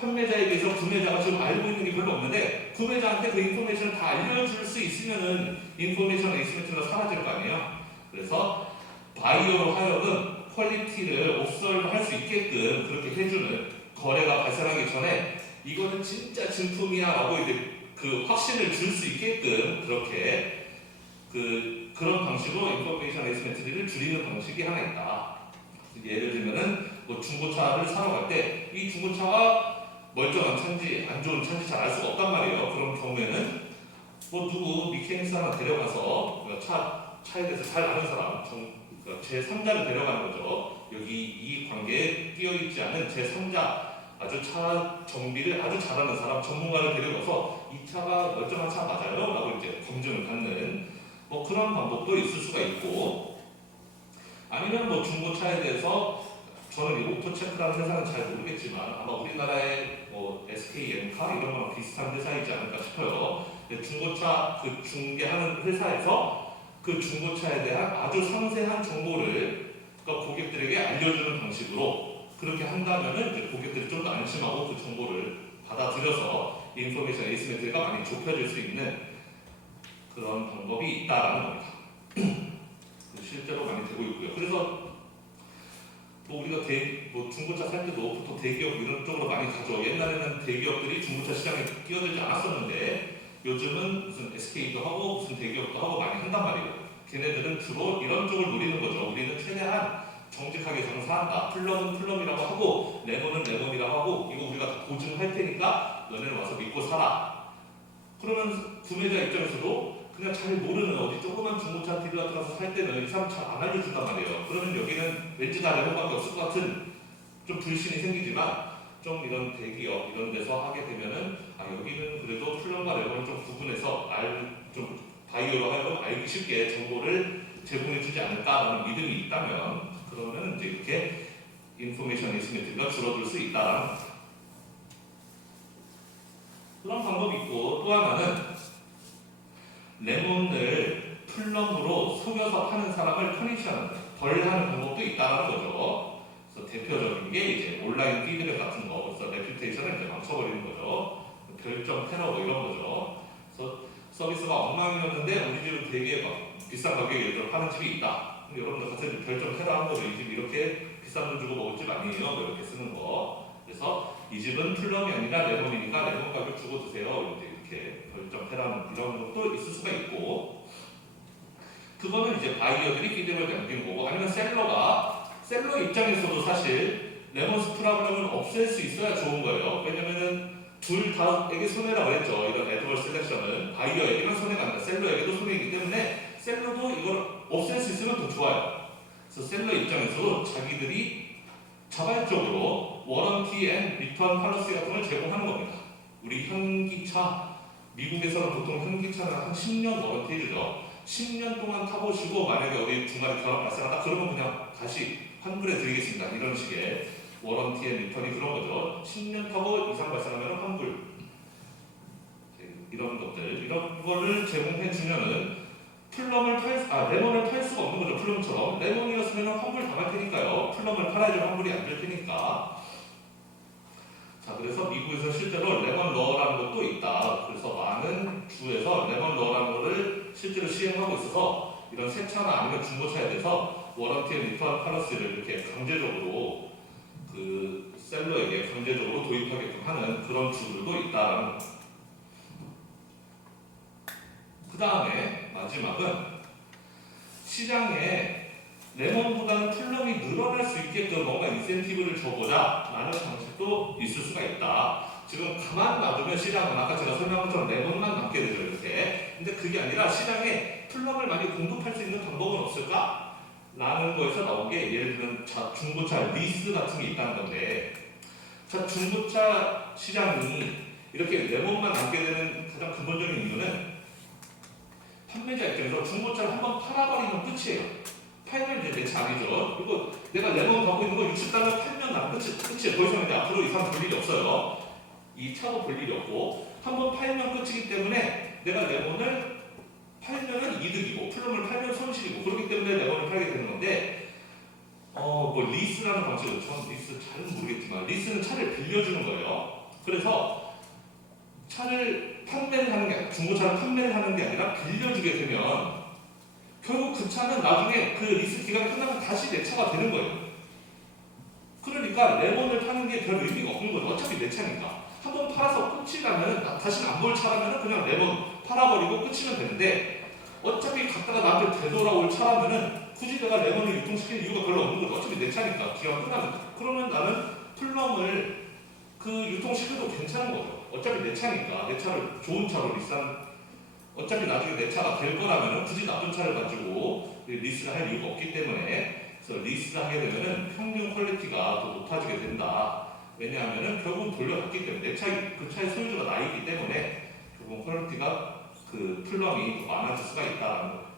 판매자에 비해서 구매자가 지금 알고 있는 게 별로 없는데 구매자한테 그 인포메이션을 다 알려줄 수 있으면은 인포메이션 에이시메트리가 사라질 거 아니에요. 그래서 바이어로 하여금 퀄리티를 옵설할 수 있게끔 그렇게 해주는 거래가 발생하기 전에 이거는 진짜 진품이야 라고 이제 그 확신을 줄 수 있게끔 그렇게 그런 방식으로 인포메이션 에이시메트리를 줄이는 방식이 하나 있다. 예를 들면은 뭐 중고차를 사러 갈 때 이 중고차가 멀쩡한 차인지 안 좋은 차인지 잘 알 수가 없단 말이에요. 그런 경우에는 뭐 누구 미케닉스 하나 데려가서 차에 대해서 잘 아는 사람, 제3자를 데려가는 거죠. 여기 이 관계에 끼어있지 않은 제3자 아주 차 정비를 아주 잘하는 사람, 전문가를 데려가서 이 차가 멀쩡한 차 맞아요? 라고 이제 검증을 받는 뭐 그런 방법도 있을 수가 있고, 아니면 뭐 중고차에 대해서 저는 이 오토체크라는 회사는 잘 모르겠지만 아마 우리나라의 뭐 SK엔카 이런 거랑 비슷한 회사이지 않을까 싶어요. 중고차 그 중개하는 회사에서 그 중고차에 대한 아주 상세한 정보를 그러니까 고객들에게 알려주는 방식으로 그렇게 한다면은 이제 고객들이 좀 더 안심하고 그 정보를 받아들여서 인포메이션 에이시메트리가 많이 좁혀질 수 있는 그런 방법이 있다라는 겁니다. 실제로 많이 되고 있고요. 그래서 뭐 우리가 뭐 중고차 살 때도 보통 대기업 이런 쪽으로 많이 가죠. 옛날에는 대기업들이 중고차 시장에 끼어들지 않았었는데 요즘은 무슨 SK도 하고 무슨 대기업도 하고 많이 한단 말이에요. 걔네들은 주로 이런 쪽을 노리는 거죠. 우리는 최대한 정직하게 장사한다. 플럼은 플럼이라고 하고 레몬은 레몬이라고 하고 이거 우리가 다 보증할 테니까 너네는 와서 믿고 사라. 그러면 구매자 입장에서도 그냥 잘 모르는 어디 조그만 중고차 딜러 같은 가서 살 때는 이 사람 잘 안 알려준단 말이에요. 그러면 여기는 왠지 다 레몬밖에 없을 것 같은 좀 불신이 생기지만 좀 이런 대기업 이런 데서 하게 되면은 여기는 그래도 플럼과 레몬을 좀 구분해서 좀 바이오로 하여금 알기 쉽게 정보를 제공해주지 않을까라는 믿음이 있다면 그러면 이제 이렇게 인포메이션 에이시메트리가 줄어들 수 있다라는 겁니다. 그런 방법이 있고 또 하나는 레몬을 플럼으로 속여서 파는 사람을 퍼니시하는 벌하는 방법도 있다는 거죠. 그래서 대표적인 게 이제 온라인 피드백 같은 거, 그래서 레퓨테이션을 이제 망쳐버리는 거죠. 별점 테러 뭐 이런 거죠. 그래서 서비스가 엉망이었는데 우리 집은 되게 막 비싼 가격에 예를 파는 집이 있다. 근데 여러분들 가서 별점 테러 한 거죠. 이 집 이렇게 비싼 돈 주고 먹을 집 아니에요. 뭐 이렇게 쓰는 거. 그래서 이 집은 플럼이 아니라 레몬이니까 레몬 가격 주고 드세요. 이렇게 별점 테러 이런 것도 있을 수가 있고, 그거는 이제 바이어들이 피드백을 남기는 거고, 아니면 셀러 입장에서도 사실 레몬 스프라블럼을 없앨 수 있어야 좋은 거예요. 왜냐면은 둘 다에게 손해라고 했죠. 이런 애드버스 셀렉션은 바이어에게만 손해가 아니라 셀러에게도 손해이기 때문에 셀러도 이걸 없앨 수 있으면 더 좋아요. 그래서 셀러 입장에서도 자발적으로 워런티 앤 리턴 팔러시 같은 걸 제공하는 겁니다. 우리 현기차, 미국에서는 보통 현기차는 한 10년 워런티 해주죠. 10년 동안 타보시고 만약에 어디 중간에 결함 발생하다 그러면 그냥 다시 환불해 드리겠습니다. 이런 식의 워런티 앤 리턴이 그런 거죠. 10년 타고 이상 발생하면 환불, 이런 것들, 이런 거를 제공해 주면은 레몬을 팔 수가 없는 거죠. 플럼처럼 레몬이었으면 환불 당할 테니까요. 플럼을 팔아야지 환불이 안 될 테니까. 자, 그래서 미국에서 실제로 레몬 러라는 것도 있다. 그래서 많은 주에서 레몬 러라는 거를 실제로 시행하고 있어서 이런 새 차나 아니면 중고차에 대해서 워런티 앤 리턴 팔러시를 이렇게 강제적으로 그 셀러에게 강제적으로 도입하게끔 하는 그런 주들도 있다라는 거. 그 다음에 마지막은 시장에 레몬보다는 플럼이 늘어날 수 있게끔 뭔가 인센티브를 줘보자 라는 방식도 있을 수가 있다. 지금 가만 놔두면 시장은 아까 제가 설명한 것처럼 레몬만 남게 되죠. 이렇게. 근데 그게 아니라 시장에 플럼을 많이 공급할 수 있는 방법은 없을까? 라는 거에서 나온 게 예를 들면 중고차 리스 같은 게 있다는 건데, 자, 중고차 시장이 이렇게 레몬만 남게 되는 가장 근본적인 이유는 판매자 입장에서 중고차를 한번 팔아버리면 끝이에요. 팔면 이제 내 차 아니죠. 그리고 내가 레몬 갖고 있는 거 60달러 팔면 나는 끝이에요. 더 이상 이제 앞으로 이상 볼 일이 없어요. 이 차도 볼 일이 없고 한번 팔면 끝이기 때문에 내가 레몬을 팔면은 이득이고 플럼을 팔면 손실이고 그렇기 때문에 레몬을 팔게 되는 건데 뭐 리스라는 방식으로 저는 리스 잘은 모르겠지만 리스는 차를 빌려주는 거예요. 그래서 차를 판매를 하는 게 아니라 중고차를 판매를 하는 게 아니라 빌려주게 되면 결국 그 차는 나중에 그 리스 기간이 끝나면 다시 내 차가 되는 거예요. 그러니까 레몬을 파는 게 별 의미가 없는 거죠. 어차피 내 차니까. 한번 팔아서 끝이라면 다시는 안 볼 차라면 그냥 레몬 팔아버리고 끝이면 되는데 어차피 갔다가 나한테 되돌아올 차라면은 굳이 내가 레몬을 유통시킬 이유가 별로 없는 거죠. 어차피 내 차니까 기간 끝나면. 그러면 나는 플럼을 그 유통시켜도 괜찮은 거죠. 어차피 내 차니까 내 차를 좋은 차로 리스한 어차피 나중에 내 차가 될 거라면 굳이 나쁜 차를 가지고 리스를 할 이유가 없기 때문에 그래서 리스를 하게 되면은 평균 퀄리티가 더 높아지게 된다. 왜냐하면은 결국은 돌려받기 때문에 그 차의 소유주가 나이기 때문에 결국은 퀄리티가 그 플럼이 더 많아질 수가 있다라는 거예요.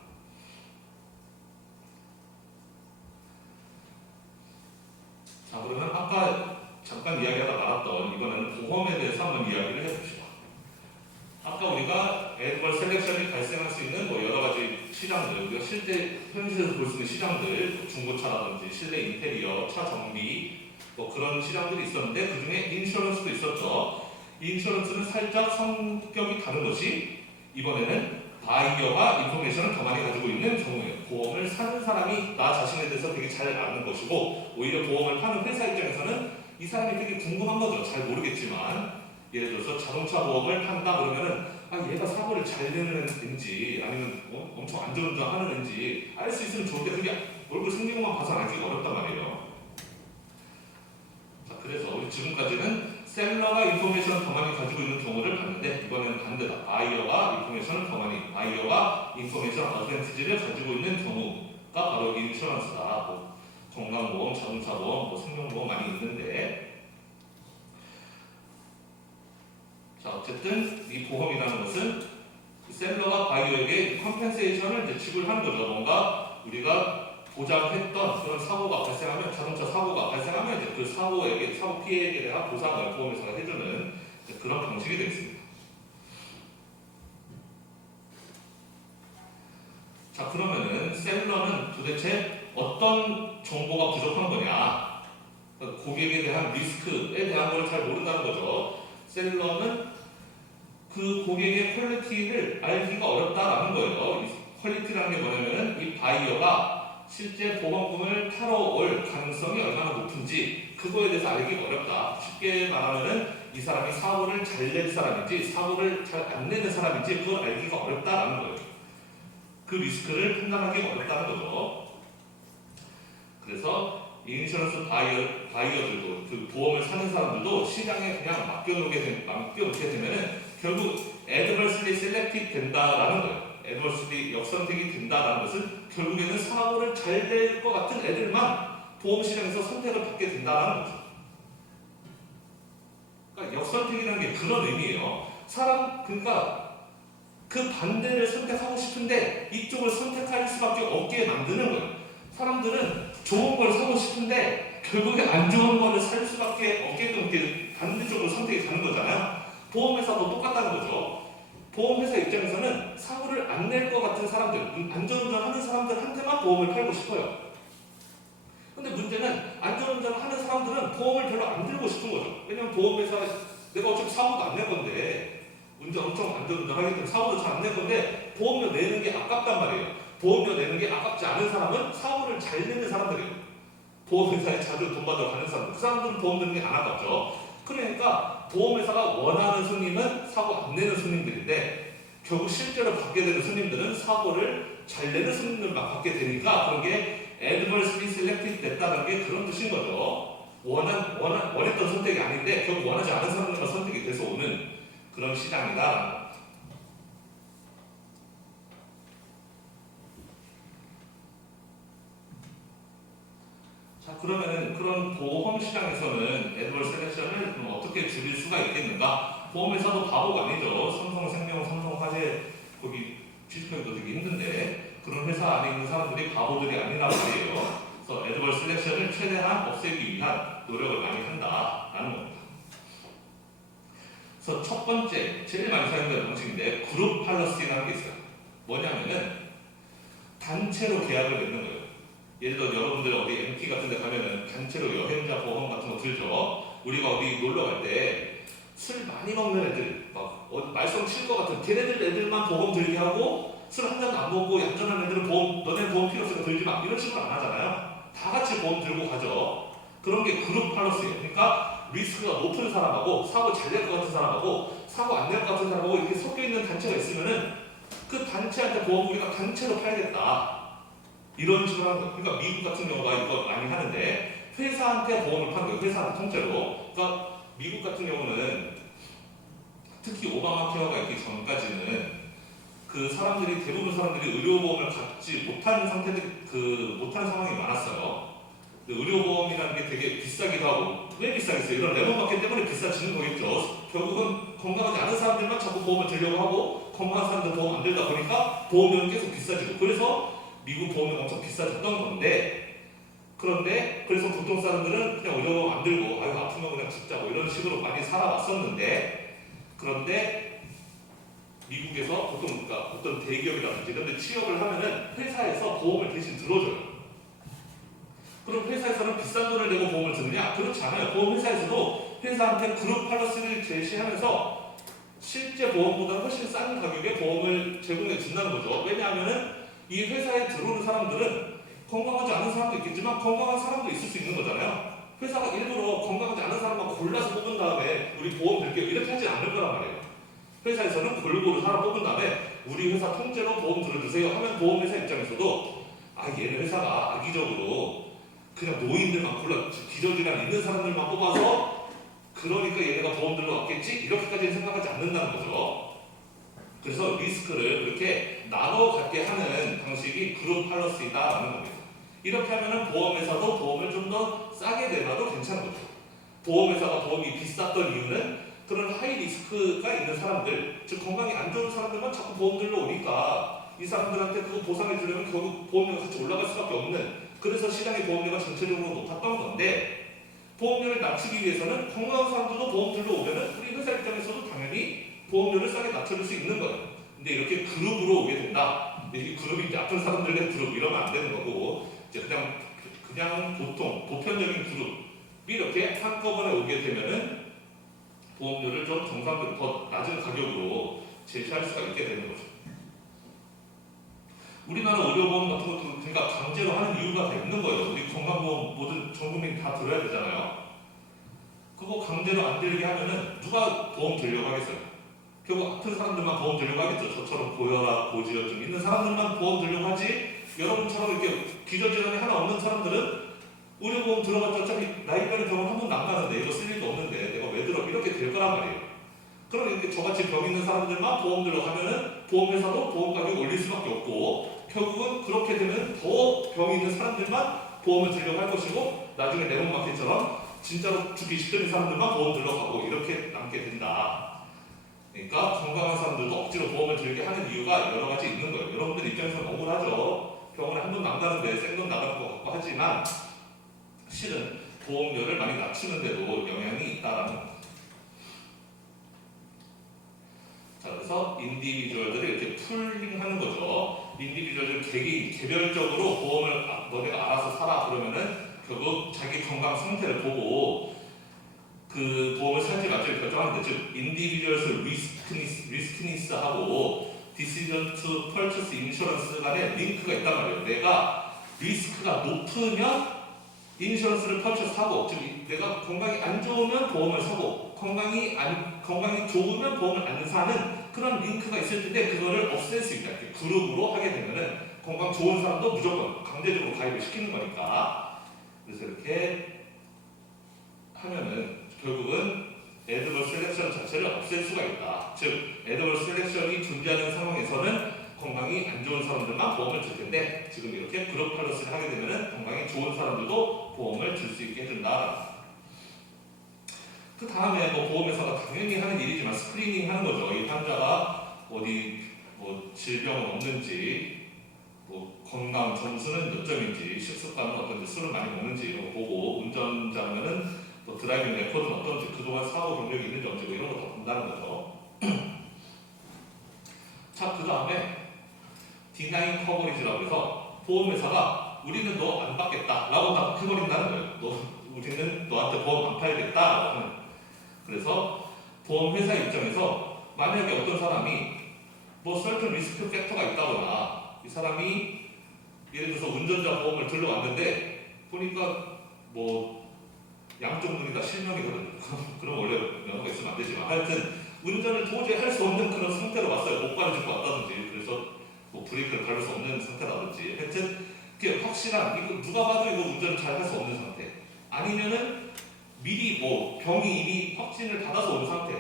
자, 그러면 아까 잠깐 이야기하다 말았던 이번에는 보험에 대해서 한번 이야기를 해봅시다. 아까 우리가 애드벌 셀렉션이 발생할 수 있는 뭐 여러 가지 시장들, 우리가 실제 현실에서 볼 수 있는 시장들, 중고차라든지 실내 인테리어, 차 정비, 뭐 그런 시장들이 있었는데 그 중에 인슈런스도 있었죠. 인슈런스는 살짝 성격이 다른 것이 이번에는 바이어가 인포메이션을 더 많이 가지고 있는 경우예요. 보험을 사는 사람이 나 자신에 대해서 되게 잘 아는 것이고 오히려 보험을 파는 회사 입장에서는 이 사람이 되게 궁금한 거죠. 잘 모르겠지만 예를 들어서 자동차 보험을 판다 그러면은 얘가 사고를 잘 내는 애인지 아니면 엄청 안전운전 하는 애인지 알 수 있으면 좋은데 그게 얼굴 생긴 것만 봐서 알기가 어렵단 말이에요. 자, 그래서 우리 지금까지는 셀러가 인포메이션을 더 많이 가지고 있는 경우를 봤는데 이번에는 반대다. 바이어가 인포메이션 어드밴티지를 가지고 있는 경우가 바로 인슈런스다. 뭐 건강보험, 자동차보험, 뭐 생명보험 많이 있는데 자, 어쨌든 이 보험이라는 것은 셀러가 바이어에게 컴펜세이션을 이제 지불하는 거죠. 뭔가 우리가 보장했던 그런 사고가 발생하면 자동차 사고가 발생하면 이제 그 사고 피해에 대한 보상을 보험회사가 해주는 그런 방식이 되겠습니다. 자, 그러면은 셀러는 도대체 어떤 정보가 부족한 거냐? 고객에 대한 리스크에 대한 걸 잘 모른다는 거죠. 셀러는 그 고객의 퀄리티를 알기가 어렵다라는 거예요. 이 퀄리티라는 게 뭐냐면은 이 바이어가 실제 보험금을 타러 올 가능성이 얼마나 높은지 그거에 대해서 알기가 어렵다. 쉽게 말하면은 이 사람이 사고를 잘 낼 사람인지 사고를 잘 안 내는 사람인지 그걸 알기가 어렵다라는 거예요. 그 리스크를 판단하기가 어렵다는 거죠. 그래서 인슈런스 바이어들도 그 보험을 사는 사람들도 시장에 그냥 맡겨놓게 되면은 결국 adversely selected 된다라는 거예요. adversely 역선택이 된다라는 것은 결국에는 사고를 잘 낼 것 같은 애들만 보험 시장에서 선택을 받게 된다는 거죠. 그러니까 역선택이라는 게 그런 의미예요. 그러니까 그 반대를 선택하고 싶은데 이쪽을 선택할 수밖에 없게 만드는 거예요. 사람들은 좋은 걸 사고 싶은데 결국에 안 좋은 거를 살 수밖에 없게끔 이렇게 반대쪽으로 선택이 가는 거잖아요. 보험회사도 똑같다는 거죠. 보험회사 입장에서는 사고를 안 낼 것 같은 사람들, 안전운전하는 사람들한테만 보험을 팔고 싶어요. 근데 문제는 안전운전하는 사람들은 보험을 별로 안 들고 싶은 거죠. 왜냐면 보험회사가 내가 어차피 사고도 안 낼 건데 운전 엄청 안전운전하기 때문에 사고도 잘 안 낼 건데 보험료 내는 게 아깝단 말이에요. 보험료 내는 게 아깝지 않은 사람은 사고를 잘 내는 사람들이에요. 보험회사에 자주 돈 받으러 가는 사람들. 그 사람들은 보험 내는 게 안 아깝죠. 그러니까 보험회사가 원하는 손님은 사고 안 내는 손님들인데 결국 실제로 받게 되는 손님들은 사고를 잘 내는 손님들만 받게 되니까 그런 게 adversely selected 됐다는 게 그런 뜻인 거죠. 원했던 선택이 아닌데 결국 원하지 않은 사람들만 선택이 돼서 오는 그런 시장이다. 자, 그러면 그런 보험 시장에서는 adverse selection을 어떻게 줄일 수가 있겠는가? 보험회사도 바보가 아니죠. 삼성생명, 삼성화재 거기 취직하기도 되게 힘든데 그런 회사 안에 있는 사람들이 바보들이 아니란 말이에요. 그래서 adverse selection을 최대한 없애기 위한 노력을 많이 한다라는 겁니다. 그래서 첫 번째, 제일 많이 사용되는 방식인데 그룹 팔러시라는 게 있어요. 뭐냐면은 단체로 계약을 맺는 거예요. 예를 들어 여러분들 어디 MT 같은 데 가면은 단체로 여행자 보험 같은 거 들죠. 우리가 어디 놀러 갈 때 술 많이 먹는 애들, 막 말썽 칠 것 같은 걔네들만 보험 들게 하고 술 한 잔도 안 먹고 얌전한 애들은 너네 보험 필요 없으니까 들지 마 이런 식으로 안 하잖아요. 다 같이 보험 들고 가죠. 그런 게 그룹 팔러스예요. 그러니까 리스크가 높은 사람하고 사고 잘 낼 것 같은 사람하고 사고 안 낼 것 같은 사람하고 이렇게 섞여 있는 단체가 있으면은 그 단체한테 보험 우리가 단체로 팔겠다. 이런 식으로 하는 거예요. 그러니까 미국 같은 경우가 이거 많이 하는데 회사한테 보험을 파는 거예요. 회사한테 통째로. 그러니까 미국 같은 경우는 특히 오바마 케어가 있기 전까지는 그 사람들이 대부분 사람들이 의료보험을 갖지 못하는 못하는 상황이 많았어요. 의료보험이라는 게 되게 비싸기도 하고 왜 비싸겠어요? 이런 레몬마켓 때문에 비싸지는 거겠죠. 결국은 건강하지 않은 사람들만 자꾸 보험을 들려고 하고 건강한 사람들 보험 안 들다 보니까 보험료는 계속 비싸지고 그래서 미국 보험은 엄청 비싸졌던 건데 그래서 보통 사람들은 그냥 의료보험 안 들고 아유 아프면 그냥 죽자고 이런 식으로 많이 살아왔었는데 그런데 미국에서 보통 그러니까 어떤 대기업이라든지 이런 데 취업을 하면은 회사에서 보험을 대신 들어줘요. 그럼 회사에서는 비싼 돈을 내고 보험을 드느냐? 그렇지 않아요. 보험회사에서도 회사한테 그룹 팔러스를 제시하면서 실제 보험보다 훨씬 싼 가격에 보험을 제공해 준다는 거죠. 왜냐하면은 이 회사에 들어오는 사람들은 건강하지 않은 사람도 있겠지만 건강한 사람도 있을 수 있는 거잖아요. 회사가 일부러 건강하지 않은 사람만 골라서 뽑은 다음에 우리 보험 들게요 이렇게 하지 않을 거란 말이에요. 회사에서는 골고루 사람 뽑은 다음에 우리 회사 통째로 보험 들어주세요 하면 보험회사 입장에서도 얘는 회사가 악의적으로 그냥 노인들만 골라 기저질환 있는 사람들만 뽑아서 그러니까 얘네가 보험 들러 왔겠지 이렇게까지는 생각하지 않는다는 거죠. 그래서 리스크를 이렇게 나눠 갖게 하는 방식이 그룹 팔러스이다라는 겁니다. 이렇게 하면은 보험회사도 보험을 좀 더 싸게 내놔도 괜찮은 거죠. 보험회사가 보험이 비쌌던 이유는 그런 하이 리스크가 있는 사람들, 즉 건강이 안 좋은 사람들만 자꾸 보험 들러 오니까 이 사람들한테 그거 보상해 주려면 결국 보험료가 같이 올라갈 수밖에 없는 그래서 시장의 보험료가 전체적으로 높았던 건데 보험료를 낮추기 위해서는 건강한 사람들도 보험 들러 오면은 우리 회사 입장에서도 당연히 보험료를 싸게 낮춰줄 수 있는 거예요. 근데 이렇게 그룹으로 오게 된다. 근데 이 그룹이 이제 아픈 사람들의 그룹 이러면 안 되는 거고 이제 그냥 보편적인 그룹이 이렇게 한꺼번에 오게 되면은 보험료를 좀 정상적으로 더 낮은 가격으로 제시할 수가 있게 되는 거죠. 우리나라 의료보험 같은 것도 그러니까 강제로 하는 이유가 다 있는 거예요. 우리 건강보험 모든 전 국민 다 들어야 되잖아요. 그거 강제로 안 들게 하면은 누가 보험 들려고 하겠어요? 결국 아픈 사람들만 보험 들려고 하겠죠. 저처럼 고혈압, 고지혈증 있는 사람들만 보험 들려고 하지 여러분처럼 이렇게 기저질환이 하나 없는 사람들은 의료보험 들어갔자 어차피 나이가는 병원 한 번도 안 가는데 이거 쓸 일도 없는데 내가 왜 들어? 이렇게 될 거란 말이에요. 그럼 이렇게 저같이 병 있는 사람들만 보험 들어가면은 보험회사도 보험 가격 올릴 수밖에 없고 결국은 그렇게 되면 더 병이 있는 사람들만 보험을 들려고 할 것이고 나중에 레몬마켓처럼 진짜로 죽기 싫은 사람들만 보험 들러가고 이렇게 남게 된다. 그러니까 건강한 사람들도 억지로 보험을 들게 하는 이유가 여러 가지 있는 거예요. 여러분들 입장에서는 억울하죠. 병원에 한 번 안 가는데 생돈 나갈 것 같고 하지만 실은 보험료를 많이 낮추는데도 영향이 있다라는 거죠. 자, 그래서 인디비주얼들을 이렇게 풀링하는 거죠. 인디비주얼들 개별적으로 보험을 너네가 알아서 사라 그러면은 결국 자기 건강 상태를 보고 그 보험을 살지 말지를 결정하는데, 즉 인디비주얼스 리스크니스하고 디시전 투 펄처스 인슈런스 간에 링크가 있단 말이에요. 내가 리스크가 높으면 인슈런스를 펄처스하고, 즉 내가 건강이 안 좋으면 보험을 사고 건강이 좋으면 보험을 안 사는 그런 링크가 있을 텐데 그거를 없앨 수 있다. 이렇게 그룹으로 하게 되면은 건강 좋은 사람도 무조건 강제적으로 가입을 시키는 거니까. 그래서 이렇게 하면은 결국은 애드버스 셀렉션 자체를 없앨 수가 있다. 즉 애드버스 셀렉션이 존재하는 상황에서는 건강이 안 좋은 사람들만 보험을 줄 텐데 지금 이렇게 그룹 팔러스를 하게 되면은 건강이 좋은 사람들도 보험을 줄 수 있게 해준다. 그 다음에 뭐 보험회사가 당연히 하는 일이지만 스크리닝 하는 거죠. 이 환자가 어디 뭐 질병은 없는지, 뭐 건강 점수는 몇 점인지, 식습관은 어떤지, 술을 많이 먹는지 이런 거 보고, 운전자면은 또 드라이빙 레코드는 어떤지, 그동안 사고 경력이 있는지 없는지 뭐 이런 거 다 본다는 거죠. 자, 그 다음에 디나잉 커버리지라고 해서 보험회사가 우리는 너 안 받겠다 라고 다 해버린다는 거예요. 우리는 너한테 보험 안 팔겠다 라고 하는. 그래서 보험회사 입장에서 만약에 어떤 사람이 뭐 certain 리스크 팩터가 있다거나 이 사람이 예를 들어서 운전자 보험을 들러왔는데 보니까 뭐 양쪽 눈이 다 실명이거든요. 그럼 원래 면허가 있으면 안 되지만 하여튼 운전을 도저히 할 수 없는 그런 상태로 왔어요. 목발을 짚고 왔다든지, 그래서 뭐 브레이크를 밟을 수 없는 상태라든지, 하여튼 그게 확실한, 이거 누가 봐도 이거 운전을 잘 할 수 없는 상태, 아니면은 미리 뭐 병이 이미 확진을 받아서 온 상태,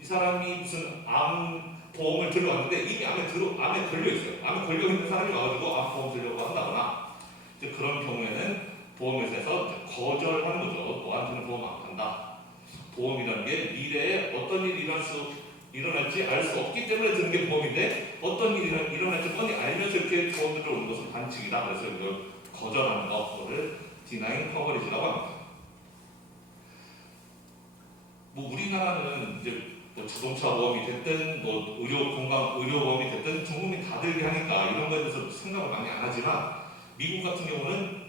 이 사람이 무슨 암 보험을 들어왔는데 이미 암에 걸려 있어요. 암에 걸려 있는 사람이 와가지고 암 보험 들려고 한다거나, 이제 그런 경우에는 보험회사에서 거절하는 거죠. 너한테는 보험 안 판다. 보험이라는 게 미래에 어떤 일이 일어날지 알 수 없기 때문에 드는 게 보험인데, 어떤 일이 일어날지 뻔히 알면서 이렇게 보험을 들어오는 것은 반칙이다. 그래서 이걸 거절하는 거, 그거를 디나잉 커버리지라고 합니다. 뭐 우리나라는 이제 뭐 자동차 보험이 됐든 뭐 의료보험이 됐든 전 국민 다 들게 하니까 이런 거에 대해서 생각을 많이 안 하지만, 미국 같은 경우는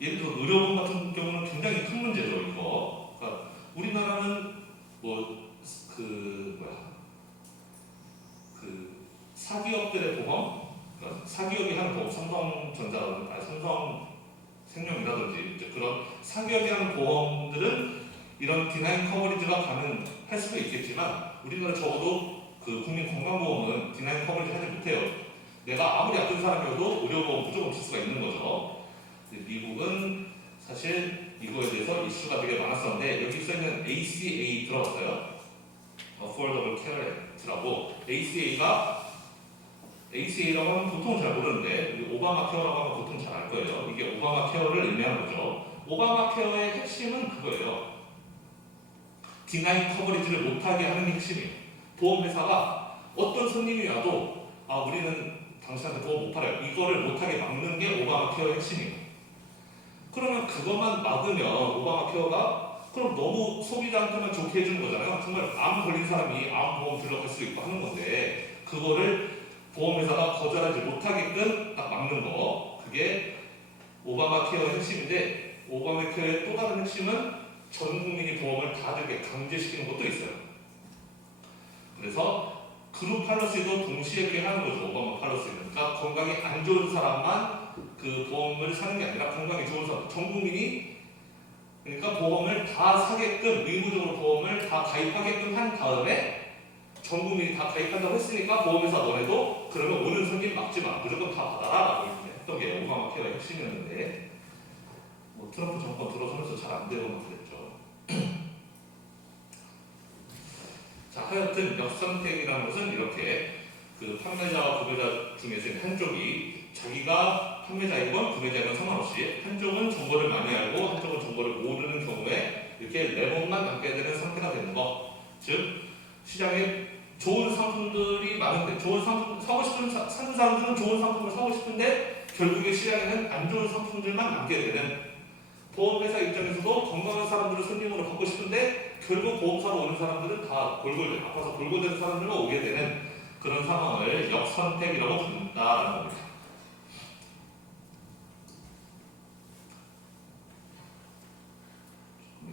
예를 들어 의료보험 같은 경우는 굉장히 큰 문제죠. 이거. 그러니까 우리나라는 뭐 사기업들의 보험, 그러니까 사기업이 하는 보험, 삼성생명이라든지 이제 그런 사기업이 하는 보험들은 이런 디나잉 커버리지가 가능할 수도 있겠지만, 우리나라 적어도 그 국민건강보험은 디나잉 커버리지 하지 못해요. 내가 아무리 아픈 사람이어도 의료보험 무조건 줄 수가 있는 거죠. 미국은 사실 이거에 대해서 이슈가 되게 많았었는데, 여기 써있는 ACA 들어봤어요? Affordable Care Act라고. ACA라고 하면 보통 잘 모르는데, 우리 오바마 케어라고 하면 보통 잘 알 거예요. 이게 오바마 케어를 의미하는 거죠. 오바마 케어의 핵심은 그거예요. 디나잉 커버리지를 못하게 하는 핵심이에요. 보험회사가 어떤 손님이 와도 우리는 당신한테 보험 못 팔아요, 이거를 못하게 막는 게 오바마 케어의 핵심이에요. 그러면 그것만 막으면 오바마 케어가 그럼 너무 소비자한테만 좋게 해주는 거잖아요. 정말 암 걸린 사람이 암 보험 들러갈 수 있고 하는 건데, 그거를 보험회사가 거절하지 못하게끔 딱 막는 거, 그게 오바마 케어의 핵심인데, 오바마 케어의 또 다른 핵심은 전 국민이 보험을 다 들게 강제시키는 것도 있어요. 그래서 그룹 팔러시도 동시에 꽤 하는 거죠. 오바마 팔러시는. 그러니까 건강이 안 좋은 사람만 그 보험을 사는 게 아니라 건강이 좋은 사람, 전 국민이, 그러니까 보험을 다 사게끔, 의무적으로 보험을 다 가입하게끔 한 다음에 전 국민이 다 가입한다고 했으니까 보험회사 너네도 그러면 오는 손님 막지 마, 무조건 다 받아라 라고 했던 게 오바마 케어의 핵심이었는데, 뭐 트럼프 정권 들어서면서 잘 안 되고 막 그랬죠. 자, 하여튼 역선택이라는 것은 이렇게 그 판매자와 구매자 중에서 한쪽이 자기가 판매자이건 구매자이건 상관없이 한쪽은 정보를 많이 알고 한쪽은 정보를 모르는 경우에 이렇게 레몬만 남게 되는 상태가 되는 거. 즉 시장에 좋은 상품들이 많은데 좋은 상품 사고 싶은 사는 사람들은 좋은 상품을 사고 싶은데 결국에 시장에는 안 좋은 상품들만 남게 되는, 보험회사 입장에서도 건강한 사람들을 손님으로 받고 싶은데 결국 보험사로 오는 사람들은 다 아파서 골골대는 사람들만 오게 되는 그런 상황을 역선택이라고 부른다라는 겁니다.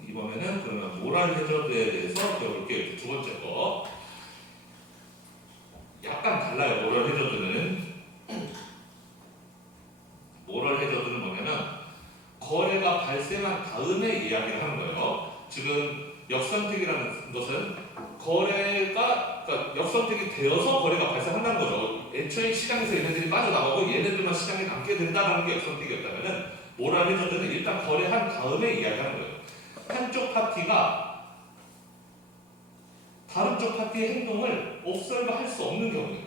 이번에는 그러면 모랄 해저드에 대해서 배워볼게요. 두 번째 거. 약간 달라요. 모랄 해저드는 뭐냐면 거래가 발생한 다음에 이야기를 하는 거예요. 지금 역선택이라는 것은 그러니까 역선택이 되어서 거래가 발생한다는 거죠. 애초에 시장에서 얘네들이 빠져나가고 얘네들만 시장에 남게 된다는 게 역선택이었다면은 모랄 해저드는 일단 거래한 다음에 이야기하는 거예요. 한쪽 파티가 다른 쪽 파티의 행동을 옵설브할 수 없는 경우예요.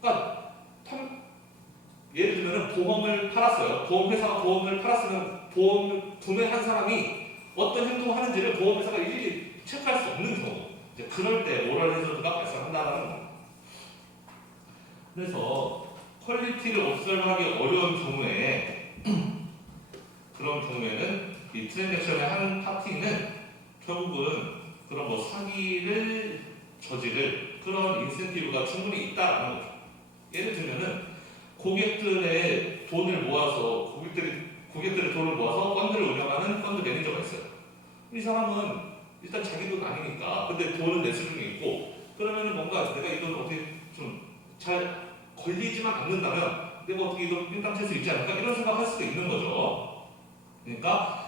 그러니까 예를 들면 보험을 팔았어요. 보험회사가 보험을 팔았으면 보험을 구매한 사람이 어떤 행동을 하는지를 보험회사가 일일이 체크할 수 없는 경우, 이제 그럴 때 모랄 해저드가 발생한다는 겁니다. 그래서 퀄리티를 옵설브하기 어려운 경우에 그런 경우에는 이 트랜잭션의 한 파티는 결국은 그런 뭐 사기를 저지를 그런 인센티브가 충분히 있다라는 거죠. 예를 들면은 고객들의 돈을 모아서 고객들의 돈을 모아서 펀드를 운영하는 펀드 매니저가 있어요. 이 사람은 일단 자기 돈 아니니까 근데 돈을 낼 수는 있고, 그러면은 뭔가 내가 이 돈 어떻게 좀 잘 걸리지만 않는다면 내가 어떻게 이 돈 삥땅 칠 수 있지 않을까 이런 생각할 수도 있는 거죠. 그러니까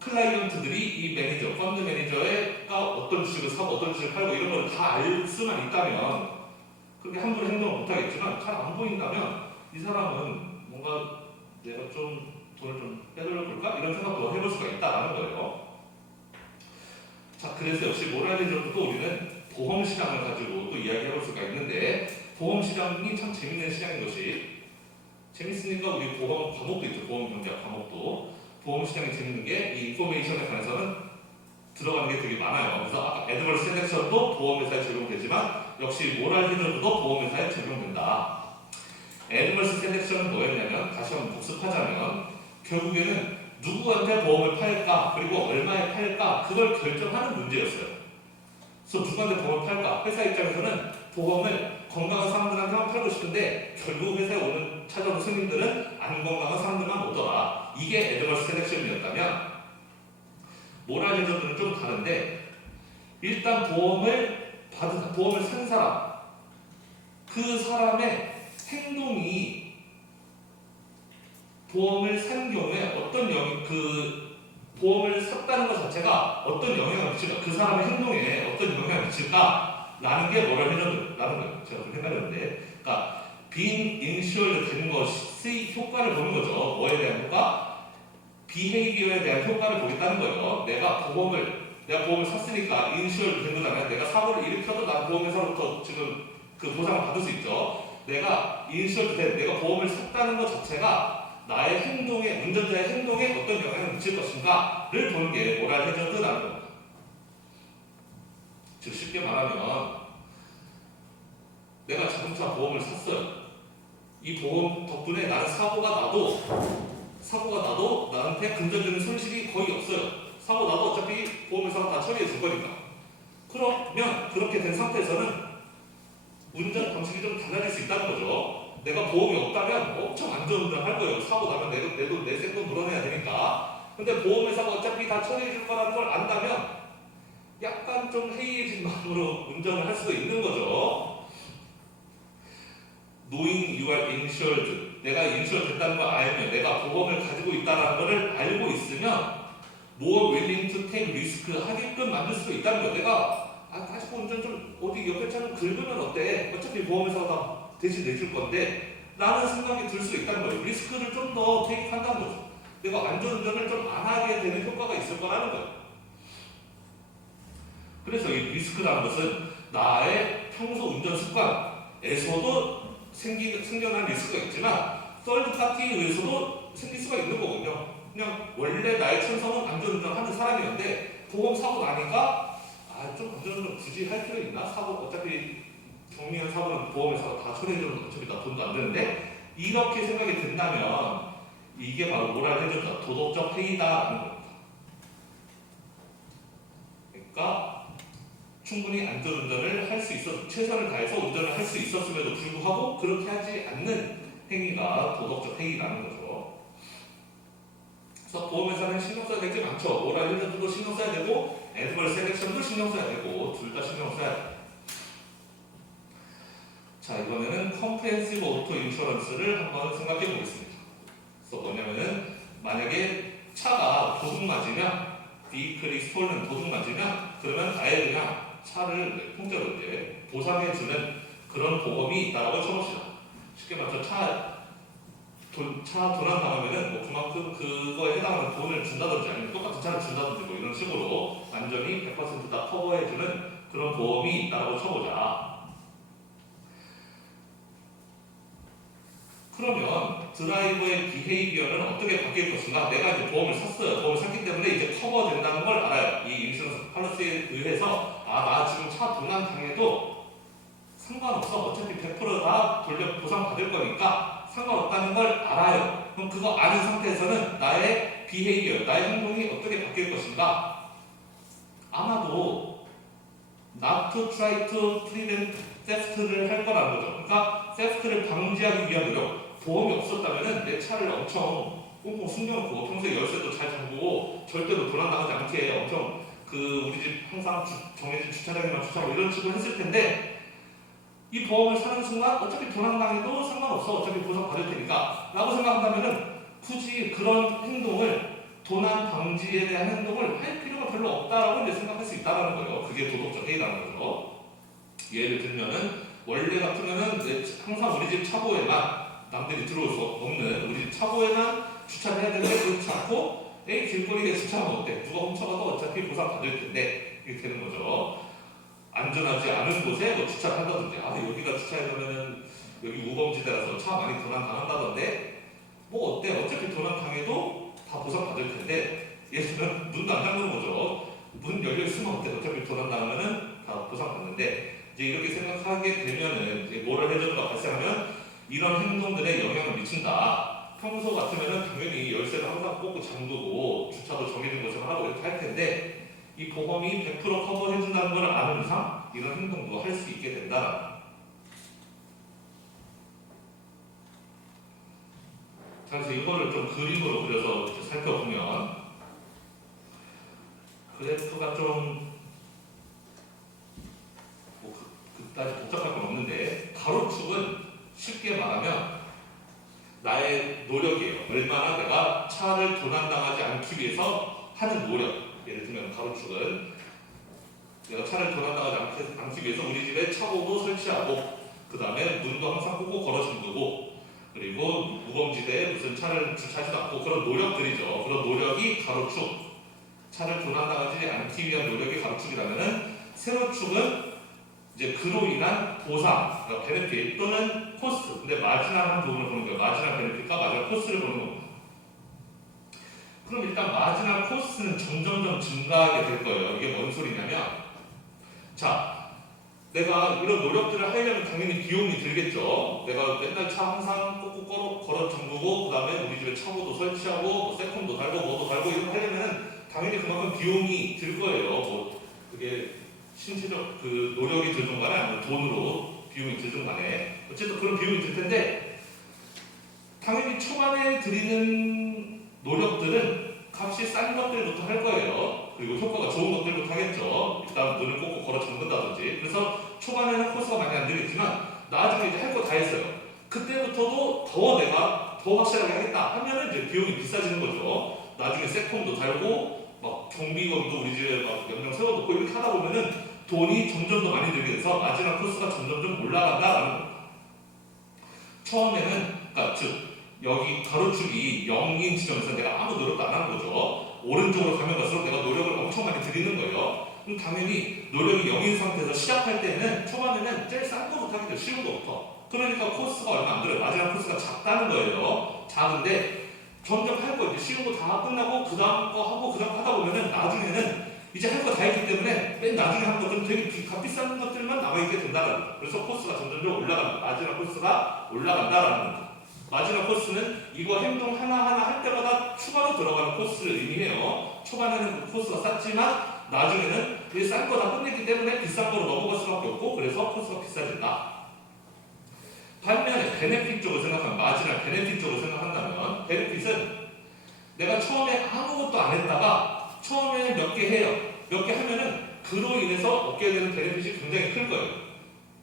클라이언트들이 이 매니저, 펀드 매니저가 어떤 주식을 사고 어떤 주식을 팔고 이런 걸 다 알 수만 있다면 그렇게 함부로 행동을 못하겠지만 잘 안 보인다면 이 사람은 뭔가 내가 좀 돈을 좀 빼돌려볼까? 이런 생각도 해볼 수가 있다는 거예요. 자, 그래서 역시 모랄 해저드도 우리는 보험 시장을 가지고 또 이야기해볼 수가 있는데, 보험 시장이 참 재밌는 시장인 것이, 재밌으니까 우리 보험 과목도 있죠. 보험 경제학 과목도. 보험 시장이 재밌는 게 이 인포메이션에 관해서는 들어가는 게 되게 많아요. 그래서 아까 애드버스 셀렉션도 보험회사에 적용되지만 역시 모랄 해저드도 보험회사에 적용된다. 애드버스 셀렉션은 뭐였냐면, 다시 한번 복습하자면 결국에는 누구한테 보험을 팔까 그리고 얼마에 팔까 그걸 결정하는 문제였어요. 그래서 누구한테 보험을 팔까, 회사 입장에서는 보험을 건강한 사람들한테만 팔고 싶은데 결국 회사에 찾아오는 손님들은 안 건강한 사람들만 오더라. 이게 애드버스 셀렉션이었다면, 모랄 해저드는 좀 다른데, 일단 보험을 산 사람, 그 사람의 행동이 보험을 산 경우에 보험을 샀다는 것 자체가 어떤 영향을 미칠까, 그 사람의 행동에 어떤 영향을 미칠까 라는 게 모랄 해저드라는 거예요. 제가 좀 헷갈렸는데, 그러니까 being insured 되는 것의 효과를 보는 거죠. 뭐에 대한 효과? 비헤이비어에 대한 효과를 보겠다는 거예요. 내가 보험을 샀으니까 insured 된 거잖아요. 내가 사고를 일으켜도 난 보험회사로부터 지금 그 보상을 받을 수 있죠. 내가 보험을 샀다는 것 자체가 나의 행동에, 운전자의 행동에 어떤 영향을 미칠 것인가를 보는 게 모랄 해저드라는 겁니다. 즉 쉽게 말하면 내가 자동차 보험을 샀어요. 이 보험 덕분에 나는 사고가 나도 나한테 금전적인 손실이 거의 없어요. 사고 나도 어차피 보험회사가 다 처리해 줄 거니까. 그러면 그렇게 된 상태에서는 운전 방식이 좀 달라질 수 있다는 거죠. 내가 보험이 없다면 엄청 안전운전 할 거예요. 사고 나면 내 생돈 물어내야 되니까. 근데 보험회사가 어차피 다 처리해 줄 거라는 걸 안다면 약간 좀 해이해진 마음으로 운전을 할 수도 있는 거죠. Knowing you are insured, 내가 인슈어 됐다는 걸 알면, 내가 보험을 가지고 있다는 것을 알고 있으면 more willing to take risk 하게끔 만들 수도 있다는 거예요. 내가 가지고 운전 좀 어디 옆에 차좀 긁으면 어때? 어차피 보험회사가 다 대신 내줄 건데 라는 생각이 들 수 있다는 거예요. 리스크를 좀 더 테이크한다는 거죠. 내가 안전운전을 좀 안 하게 되는 효과가 있을 거라는 거예요. 그래서 이 리스크라는 것은 나의 평소 운전 습관에서도 생겨난 리스크가 있지만 썰드 파티에 의해서도 생길 수가 있는 거거든요. 그냥 원래 나의 천성은 안전운전 하는 사람이었는데 보험 사고 나니까 좀 안전운전 굳이 할 필요 있나? 사고 어차피 경미한 사고는 보험회사가 다 처리해주는 어차피 나 돈도 안 드는데 이렇게 생각이 든다면 이게 바로 뭐라 해줬다? 도덕적 해이다라는 겁니다. 그러니까 충분히 안전운전을 할 수 있었, 최선을 다해서 운전을 할 수 있었음에도 불구하고 그렇게 하지 않는 행위가 도덕적 해이라는 거죠. 그래서 보험회사는 신경 써야 될 게 많죠. 오랄 헬스도 신경 써야 되고 애드벌 셀렉션도 신경 써야 되고 둘 다 신경 써야 돼요. 자, 이번에는 컴프레hensive 오토 인슈런스를 한번 생각해 보겠습니다. 그래서 뭐냐면은 만약에 차가 도둑 맞으면 vehicle stolen 도둑 맞으면 그러면 아예 그냥 차를 통째로 이제 보상해주는 그런 보험이 있다고 쳐봅시다. 쉽게 말해서 차 도난 당하면은 뭐 그만큼 그거에 해당하는 돈을 준다든지 아니면 똑같은 차를 준다든지 뭐 이런 식으로 완전히 100%다 커버해주는 그런 보험이 있다고 쳐보자. 그러면 드라이버의 비헤이비어는 어떻게 바뀔 것인가? 내가 이제 보험을 샀어요. 보험을 샀기 때문에 이제 커버된다는 걸 알아요. 이 인슈런스 팔러시에 의해서 나 지금 차 도난 당해도 상관없어. 어차피 100%다 돌려 보상 받을 거니까 상관없다는 걸 알아요. 그럼 그거 아는 상태에서는 나의 비헤이비어, 나의 행동이 어떻게 바뀔 것인가? 아마도 not to try to prevent theft를 할 거라는 거죠. 그러니까 theft를 방지하기 위한 노력. 보험이 없었다면은 내 차를 엄청 꽁꽁 숨겨놓고 평소에 열쇠도 잘 잠그고 절대로 도난 당하지 않게 엄청 우리 집 항상 정해진 주차장에만 주차하고 이런 식으로 했을 텐데 이 보험을 사는 순간 어차피 도난 당해도 상관없어. 어차피 보상 받을 테니까 라고 생각한다면은 굳이 그런 행동을 도난 방지에 대한 행동을 할 필요가 별로 없다라고 이제 생각할 수 있다는 거예요. 그게 도덕적 해이라는 거죠. 예를 들면은 원래 같으면은 항상 우리 집 차고에만 남들이 들어올 수 없는 우리 집 차고에만 주차를 해야 되는데 그렇지 않고 길거리에 주차하면 어때? 누가 훔쳐가도 어차피 보상 받을 텐데 이렇게 되는 거죠. 안전하지 않은 곳에 뭐 주차를 한다든지 여기가 주차해놓으면은 여기 우범지대라서 차 많이 도난 당한다던데 뭐 어때? 어차피 도난 당해도 다 보상 받을 텐데 예를 들면 문도 안 잠그는 거죠. 문 열려있으면 어때? 어차피 도난 당하면은 다 보상 받는데 이제 이렇게 생각하게 되면은 이제 뭐를 해주는가 발생하면 이런 행동들에 영향을 미친다. 평소 같으면은 당연히 열쇠를 항상 꽂고 잠그고 주차도 정해진 곳에만 하고 이렇게 할 텐데 이 보험이 100% 커버해준다는 걸 아는 이상 이런 행동도 할 수 있게 된다. 자, 그래서 이거를 좀 그림으로 그려서 살펴보면 그래프가 좀 그다지 복잡할 건 없는데 가로축은 쉽게 말하면 나의 노력이에요. 얼마나 내가 차를 도난당하지 않기 위해서 하는 노력. 예를 들면 가로축은 내가 차를 도난당하지 않기 위해서 우리 집에 차고도 설치하고 그 다음에 문도 항상 꽂고 걸어 잠그고 그리고 무범지대에 무슨 차를 주차하지도 않고 그런 노력들이죠. 그런 노력이 가로축. 차를 도난당하지 않기 위한 노력이 가로축이라면은 세로축은 이제 그로 인한 보상, 그러니까 베네핏 또는 코스트. 근데 마지막한 부분을 보는 거예요. 마지막 베네핏과 마지막 코스트를 보는 겁니다. 그럼 일단 마지막 코스트는 점점점 증가하게 될 거예요. 이게 뭔 소리냐면, 자, 내가 이런 노력들을 하려면 당연히 비용이 들겠죠. 내가 맨날 차 항상 꼭꼭 걸어 잠그고, 그 다음에 우리 집에 차고도 설치하고, 뭐 세컨도 달고, 뭐도 달고 이런 거 하려면은 당연히 그만큼 비용이 들 거예요. 뭐 그게 신체적 노력이 들든 간에 아니면 돈으로 비용이 들든 간에 어쨌든 그런 비용이 들 텐데 당연히 초반에 들이는 노력들은 값이 싼 것들부터 할 거예요. 그리고 효과가 좋은 것들부터 하겠죠. 일단 문을 꽂고 걸어 잠근다든지. 그래서 초반에는 코스가 많이 안 들겠지만 나중에 이제 할 거 다 했어요. 그때부터도 더 내가 더 확실하게 하겠다 하면은 이제 비용이 비싸지는 거죠. 나중에 세콤도 달고 막 경비원도 우리 집에 막 몇 명 세워놓고 이렇게 하다 보면은 돈이 점점 더 많이 들게 돼서 마지막 코스가 점점 올라간다라는 겁니다. 처음에는 그러니까 즉 여기 가로축이 0인 지점에서 내가 아무 노력도 안 하는 거죠. 오른쪽으로 가면 갈수록 내가 노력을 엄청 많이 들이는 거예요. 그럼 당연히 노력이 0인 상태에서 시작할 때는 초반에는 제일 싼 거부터 하겠죠. 쉬운 거부터. 그러니까 코스가 얼마 안 들어요. 마지막 코스가 작다는 거예요. 작은데 점점 할 거 이제 쉬운 거 다 끝나고 그 다음 거 하고 그 다음 거 하다 보면은 나중에는 이제 할 거 다 했기 때문에 맨 나중에 하는 것들은 되게 값비싼 것들만 남아있게 된다는 거예요. 그래서 코스가 점점 올라간다. 마지막 코스가 올라간다라는 거예요. 마지막 코스는 이거 행동 하나하나 할 때마다 추가로 들어가는 코스를 의미해요. 초반에는 그 코스가 쌌지만 나중에는 싼 거 다 끝냈기 때문에 비싼 거로 넘어갈 수밖에 없고 그래서 코스가 비싸진다. 반면에 베네핏 쪽으로 생각하면 마지막 베네핏 쪽으로 생각한다면 베네핏은 내가 처음에 아무것도 안 했다가 처음에 몇 개 해요. 몇 개 하면은 그로 인해서 얻게 되는 베네핏이 굉장히 클 거예요.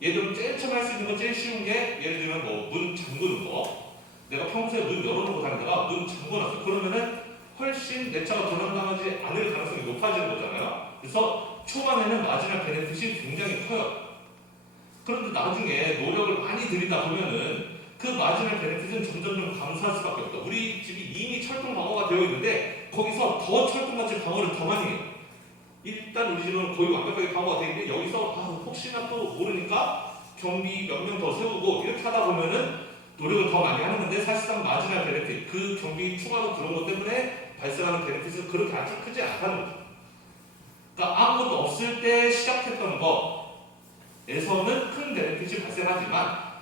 예를 들면 제일 처음 할 수 있는 거 제일 쉬운 게 예를 들면 뭐 문 잠그는 거. 내가 평소에 문 열어놓고 다니다가 문 잠궈놨어. 그러면은 훨씬 내 차가 도난당하지 않을 가능성이 높아지는 거잖아요. 그래서 초반에는 마지막 베네핏이 굉장히 커요. 그런데 나중에 노력을 많이 들이다 보면은 그 마지막 베네핏은 점점 감소할 수밖에 없다. 우리 집이 이미 철통 방어가 되어 있는데 거기서 더 철통같이 방어를 더 많이 해요. 일단 우리 집은 거의 완벽하게 방어가 되어 있는데 여기서 혹시나 또 모르니까 경비 몇 명 더 세우고 이렇게 하다 보면은 노력을 더 많이 하는 건데 사실상 마지막 베네핏, 그 경비 추가로 들어온 것 때문에 발생하는 베네핏은 그렇게 아주 크지 않다는 거죠. 그러니까 아무것도 없을 때 시작했던 거에서는 큰 베네핏이 발생하지만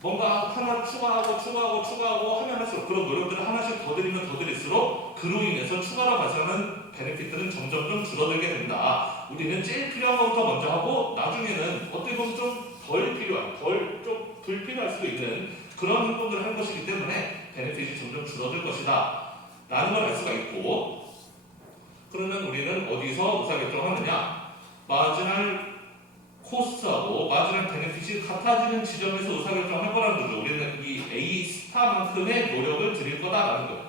뭔가 하나 추가하고 하면 할수록 그런 노력들을 하나씩 더 들이면 더 들일수록 그로 인해서 추가로 발생하는 베네핏들은 점점 줄어들게 된다. 우리는 제일 필요한 것부터 먼저 하고 나중에는 어떻게 보면 좀 덜 필요한, 좀 불필요할 수도 있는 그런 행동들을 할 것이기 때문에 베네핏이 점점 줄어들 것이다 라는 걸 알 수가 있고, 그러면 우리는 어디서 의사결정하느냐? 마지막 코스트하고 마지막 베네핏이 같아지는 지점에서 의사결정을 할 거라는 거죠. 우리는 이 A 스타만큼의 노력을 들일 거다라는 거예요.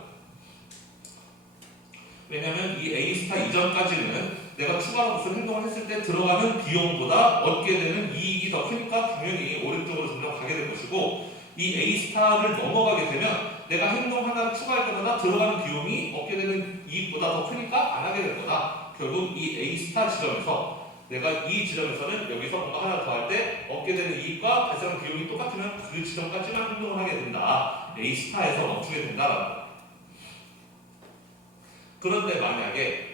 왜냐하면 이 A 스타 이전까지는 내가 추가로 무슨 행동을 했을 때 들어가는 비용보다 얻게 되는 이익이 더 크니까 당연히 오른쪽으로 점점 가게 될 것이고, 이 A 스타를 넘어가게 되면 내가 행동 하나를 추가할 때마다 들어가는 비용이 얻게 되는 이익보다 더 크니까 안 하게 될 거다. 결국 이 A 스타 지점에서 내가 이 지점에서는 여기서 뭔가 하나 더 할 때 얻게 되는 이익과 발생하는 비용이 똑같으면 그 지점까지만 행동을 하게 된다. A 스타에서 멈추게 된다라는 거예요. 그런데 만약에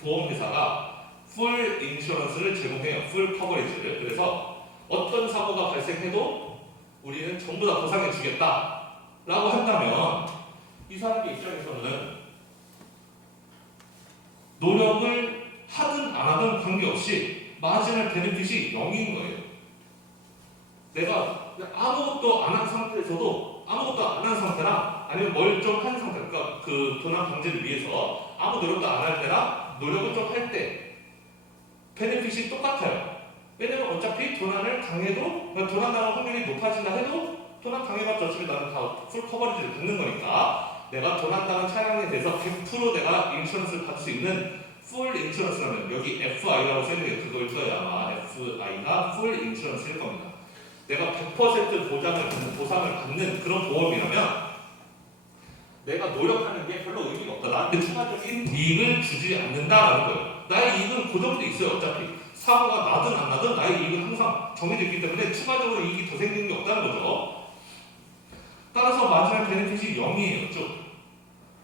보험회사가 풀 인슈런스를 제공해요. 풀 커버리지를. 그래서 어떤 사고가 발생해도 우리는 전부 다 보상해 주겠다 라고 한다면 이 사람의 입장에서는 노력을 하든 안 하든 관계없이 마지막 베네핏이 0인 거예요. 내가 아무것도 안 한 상태에서도 아무것도 안 한 상태랑 아니면 멀쩡한 상태, 그러니까 그 도난 방지를 위해서 아무 노력도 안 할 때랑 노력을 좀 할 때 베네핏이 똑같아요. 왜냐면 어차피 도난을 당해도, 도난 당할 확률이 높아진다 해도 도난 당해봤자 어차피 나는 다 풀 커버리지를 받는 거니까 내가 도난 당한 차량에 대해서 100% 내가 인슈런스를 받을 수 있는 풀 인슈런스라면, 여기 FI라고 써있는 게 그걸 거예요. 아마 FI가 풀 인슈런스일 겁니다. 내가 100% 보상을 받는 그런 보험이라면 내가 노력하는 게 별로 의미가 없다. 나한테 추가적인 이익을 주지 않는다라는 거예요. 나의 이익은 고정돼 있어요. 어차피 사고가 나든 안 나든 나의 이익은 항상 정해져 있기 때문에 추가적으로 이익이 더 생기는 게 없다는 거죠. 따라서 마지막 베네핏이 0이에요. 쭉.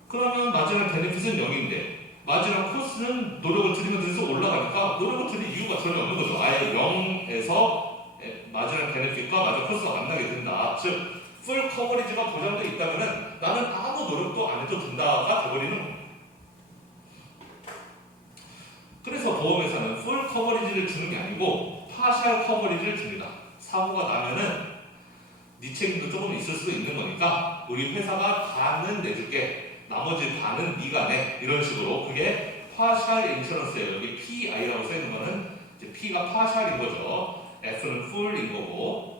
그러면 마지막 베네핏은 0인데 마지막 코스는 노력을 들이면 들수록 올라가니까 노력을 들일 이유가 전혀 없는 거죠. 아예 0에서 마지막 베네핏과 마지막 코스가 만나게 된다. 즉 풀 커버리지가 보장되어 있다면 나는 아무 노력도 안 해도 된다가 되어버리는 겁니다. 그래서 보험회사는 풀 커버리지를 주는 게 아니고 파셜 커버리지를 줍니다. 사고가 나면은 네 책임도 조금 있을 수도 있는 거니까 우리 회사가 반은 내줄게, 나머지 반은 네가 내, 이런 식으로. 그게 파셜 인슈런스예요. 여기 PI라고 써있는 거는 이제 P가 파셜인 거죠. F는 풀인 거고.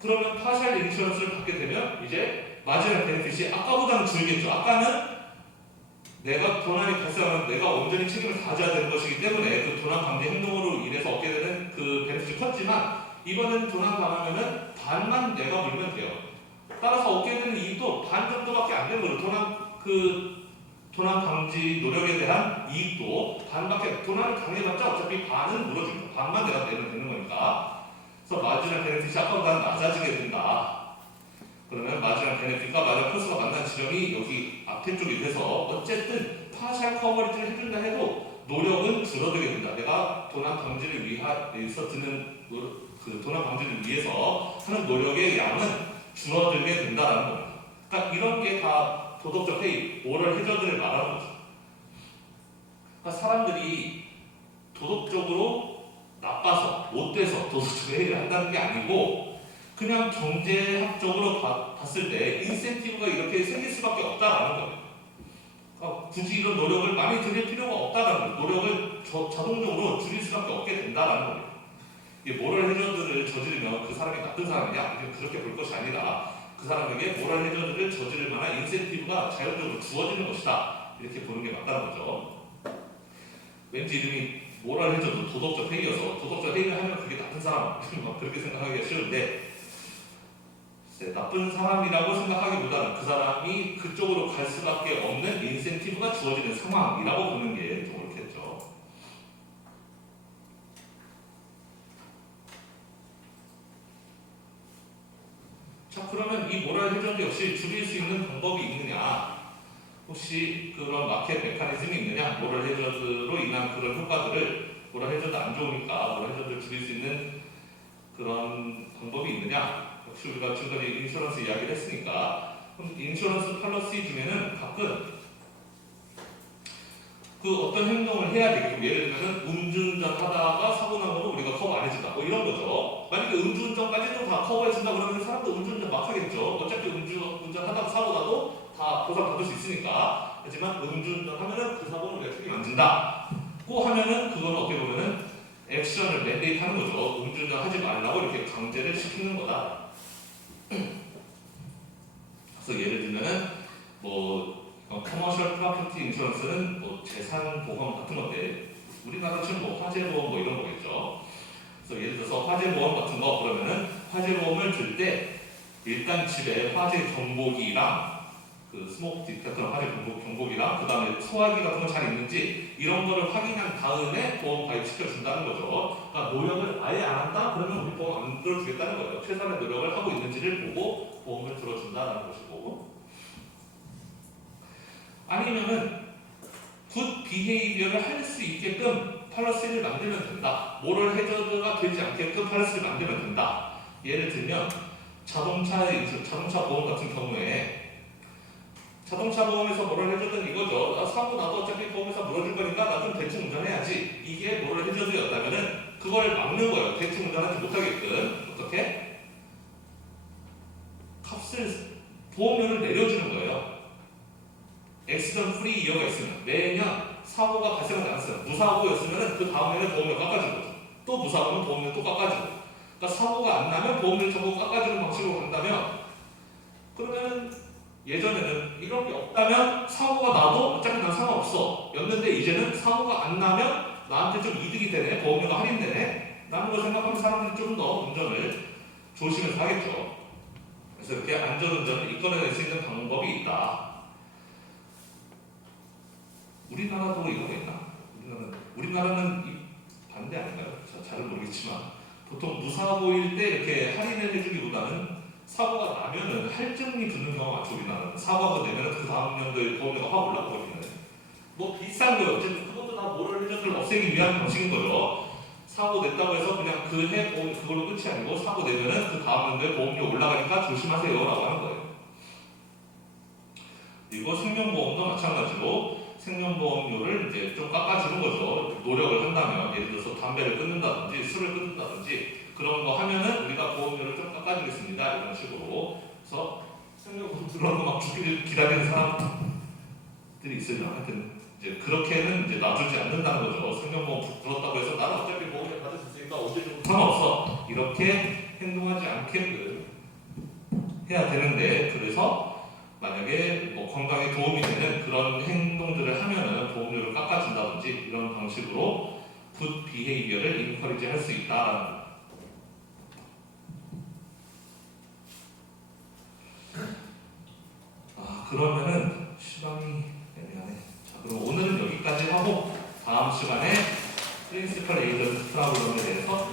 그러면 파셜 인슈런스를 받게 되면 이제 마지막 베네핏이 아까보다는 줄겠죠. 아까는 내가 도난이 발생하면 내가 온전히 책임을 가져야 되는 것이기 때문에 그 도난 방지 행동으로 인해서 얻게 되는 그 베네핏이 컸지만 이번에는 도난 당하면은 반만 내가 물면 돼요. 따라서 얻게 되는 이익도 반 정도밖에 안 되는 거예요. 도난 방지 노력에 대한 이익도 반밖에, 도난을 당해봤자 어차피 반은 물어줍니다. 반만 내가 내면 되는 거니까. 그래서 마지막 베네핏이 아까보다는 낮아지게 된다. 그러면 마지막 베네핏과 마지막 코스가 만난 지점이 여기 앞에 쪽이 돼서 어쨌든 파셜 커버리지를 해준다 해도 노력은 줄어들게 된다. 내가 도난 방지를 위해서 드는 그 도난 방지를 위해서 하는 노력의 양은 줄어들게 된다라는 겁니다. 그러니까 이런 게 다 도덕적 해이, 모럴 해저드를 말하는 거죠. 그러니까 사람들이 도덕적으로 나빠서 못돼서 도덕적 해이를 한다는 게 아니고 그냥 경제학적으로 봤을 때 인센티브가 이렇게 생길 수밖에 없다라는 거예요. 그러니까 굳이 이런 노력을 많이 들일 필요가 없다라는 거예요. 노력을 자동적으로 줄일 수밖에 없게 된다라는 거예요. 이게 모럴 해저드를 저지르면 그 사람이 나쁜 사람이냐? 그렇게 볼 것이 아니라 그 사람에게 모럴 해저드를 저지를 만한 인센티브가 자연적으로 주어지는 것이다. 이렇게 보는 게 맞다는 거죠. 왠지 이름이 모럴 해저드, 도덕적 해이여서 도덕적 해이를 하면 그게 나쁜 사람 그렇게 생각하기가 쉬운데 나쁜 사람이라고 생각하기보다는 그 사람이 그쪽으로 갈 수밖에 없는 인센티브가 주어지는 상황이라고 보는 게 좀 옳겠죠. 자, 그러면 이 모럴 해저드 역시 줄일 수 있는 방법이 있느냐? 혹시 그런 마켓 메커니즘이 있느냐? 모럴 해저드로 인한 그런 효과들을 모럴 해저드 안 좋으니까 모럴 해저드를 줄일 수 있는 그런 방법이 있느냐? 역시 우리가 지금까지 인슈런스 이야기를 했으니까 그럼 인슈런스 팔러시 중에는 가끔 그 어떤 행동을 해야 되겠고 예를 들면 음주운전 하다가 사고 나면 우리가 커버 안 해준다 뭐 이런 거죠. 만약에 음주운전까지도 다 커버해준다 그러면 사람도 음주운전 막 하겠죠. 어차피 음주운전 하다가 사고 나도 다 보상받을 수 있으니까. 하지만 음주운전 하면은 그 사고는 우리가 책임 안 진다고 하면은 그건 어떻게 보면은 액션을 맨데이트 하는 거죠. 음주운전 하지 말라고 이렇게 강제를 시키는 거다. 그래서 예를 들면은 뭐 커머셜 프로퍼티 인슈런스는 뭐 재산 보험 같은 건데 우리나라처럼 뭐 화재 보험 뭐 이런 거겠죠. 그래서 예를 들어서 화재 보험 같은 거 그러면은 화재 보험을 들 때 일단 집에 화재 경보기랑 그 스모크 디텍터 화재 경보기랑 그 다음에 소화기 같은 거 잘 있는지 이런 거를 확인한 다음에 보험 가입시켜 준다는 거죠. 그러니까 노력을 아예 안 한다? 그러면 우리 보험 안 들어주겠다는 거예요. 최선의 노력을 하고 있는지를 보고 보험을 들어준다는 것이고. 아니면은 굿 비헤이비어를 할 수 있게끔 팔러시를 만들면 된다. 모럴 해저드가 되지 않게끔 팔러시를 만들면 된다. 예를 들면 자동차 보험 같은 경우에 자동차 보험에서 모럴 해저드는 이거죠. 나 사고 나도 어차피 보험에서 물어줄 거니까 나 좀 대충 운전해야지. 이게 모럴 해저드였다면은 그걸 막는 거예요. 대충 운전하지 못하게끔. 어떻게? 보험료를 내려주는 거예요. 액시던 프리 이어가 있으면 매년 사고가 발생하지 않았어요. 무사고였으면 그 다음에는 보험료 깎아주는 거죠. 또 무사고는 보험료 또 깎아주고. 그러니까 사고가 안 나면 보험료 전부 깎아주는 방식으로 간다면 그러면 예전에는 이런 게 없다면 사고가 나도 어차피 난 상관없어 였는데 이제는 사고가 안 나면 나한테 좀 이득이 되네. 보험료가 할인되네. 라는 걸 생각하면 사람들이 좀 더 운전을 조심해서 하겠죠. 그래서 이렇게 안전운전을 이끌어낼 수 있는 방법이 있다. 우리나라도 이런 거 있나? 우리나라는 반대 아닌가요? 잘은 모르겠지만 보통 무사고일 때 이렇게 할인을 해주기보다는 사고가 나면은 할증이 붙는 경우가 많죠. 우리나라는 사고가 내면은 그 다음 연도에 보험료가 확 올라가거든요. 뭐 비싼 거예요. 어쨌든 그것도 다 모럴 해저드를 없애기 위한 방식인 거죠. 사고 냈다고 해서 그냥 그 해 보험 그걸로 끝이 아니고 사고 내면은 그 다음 연도에 보험료 올라가니까 조심하세요라고 하는 거예요. 그리고 생명보험도 마찬가지로 생명보험료를 이제 좀 깎아주는 거죠. 노력을 한다면 예를 들어서 담배를 끊는다든지 술을 끊는다든지 그런 거 하면은 우리가 보험료를 좀 깎아주겠습니다. 이런 식으로. 그래서 생명보험 들어서 막 죽기를 기다리는 사람들이 있어요. 하여튼 이제 그렇게는 이제 놔두지 않는다는 거죠. 생명보험 들었다고 해서 나는 어차피 보험료 받을 수 있으니까 언제 좀 상관없어. 이렇게 행동하지 않게끔 해야 되는데 그래서 만약에 뭐 건강에 도움이 되는 그런 행동들을 하면은 보험료를 깎아준다든지 이런 방식으로 굿 비헤이비어를 인커리지 할 수 있다라는 거. 그러면은 시간이 애매하네. 자, 그럼 오늘은 여기까지 하고 다음 시간에 프린시펄 에이전트 프로그램에 대해서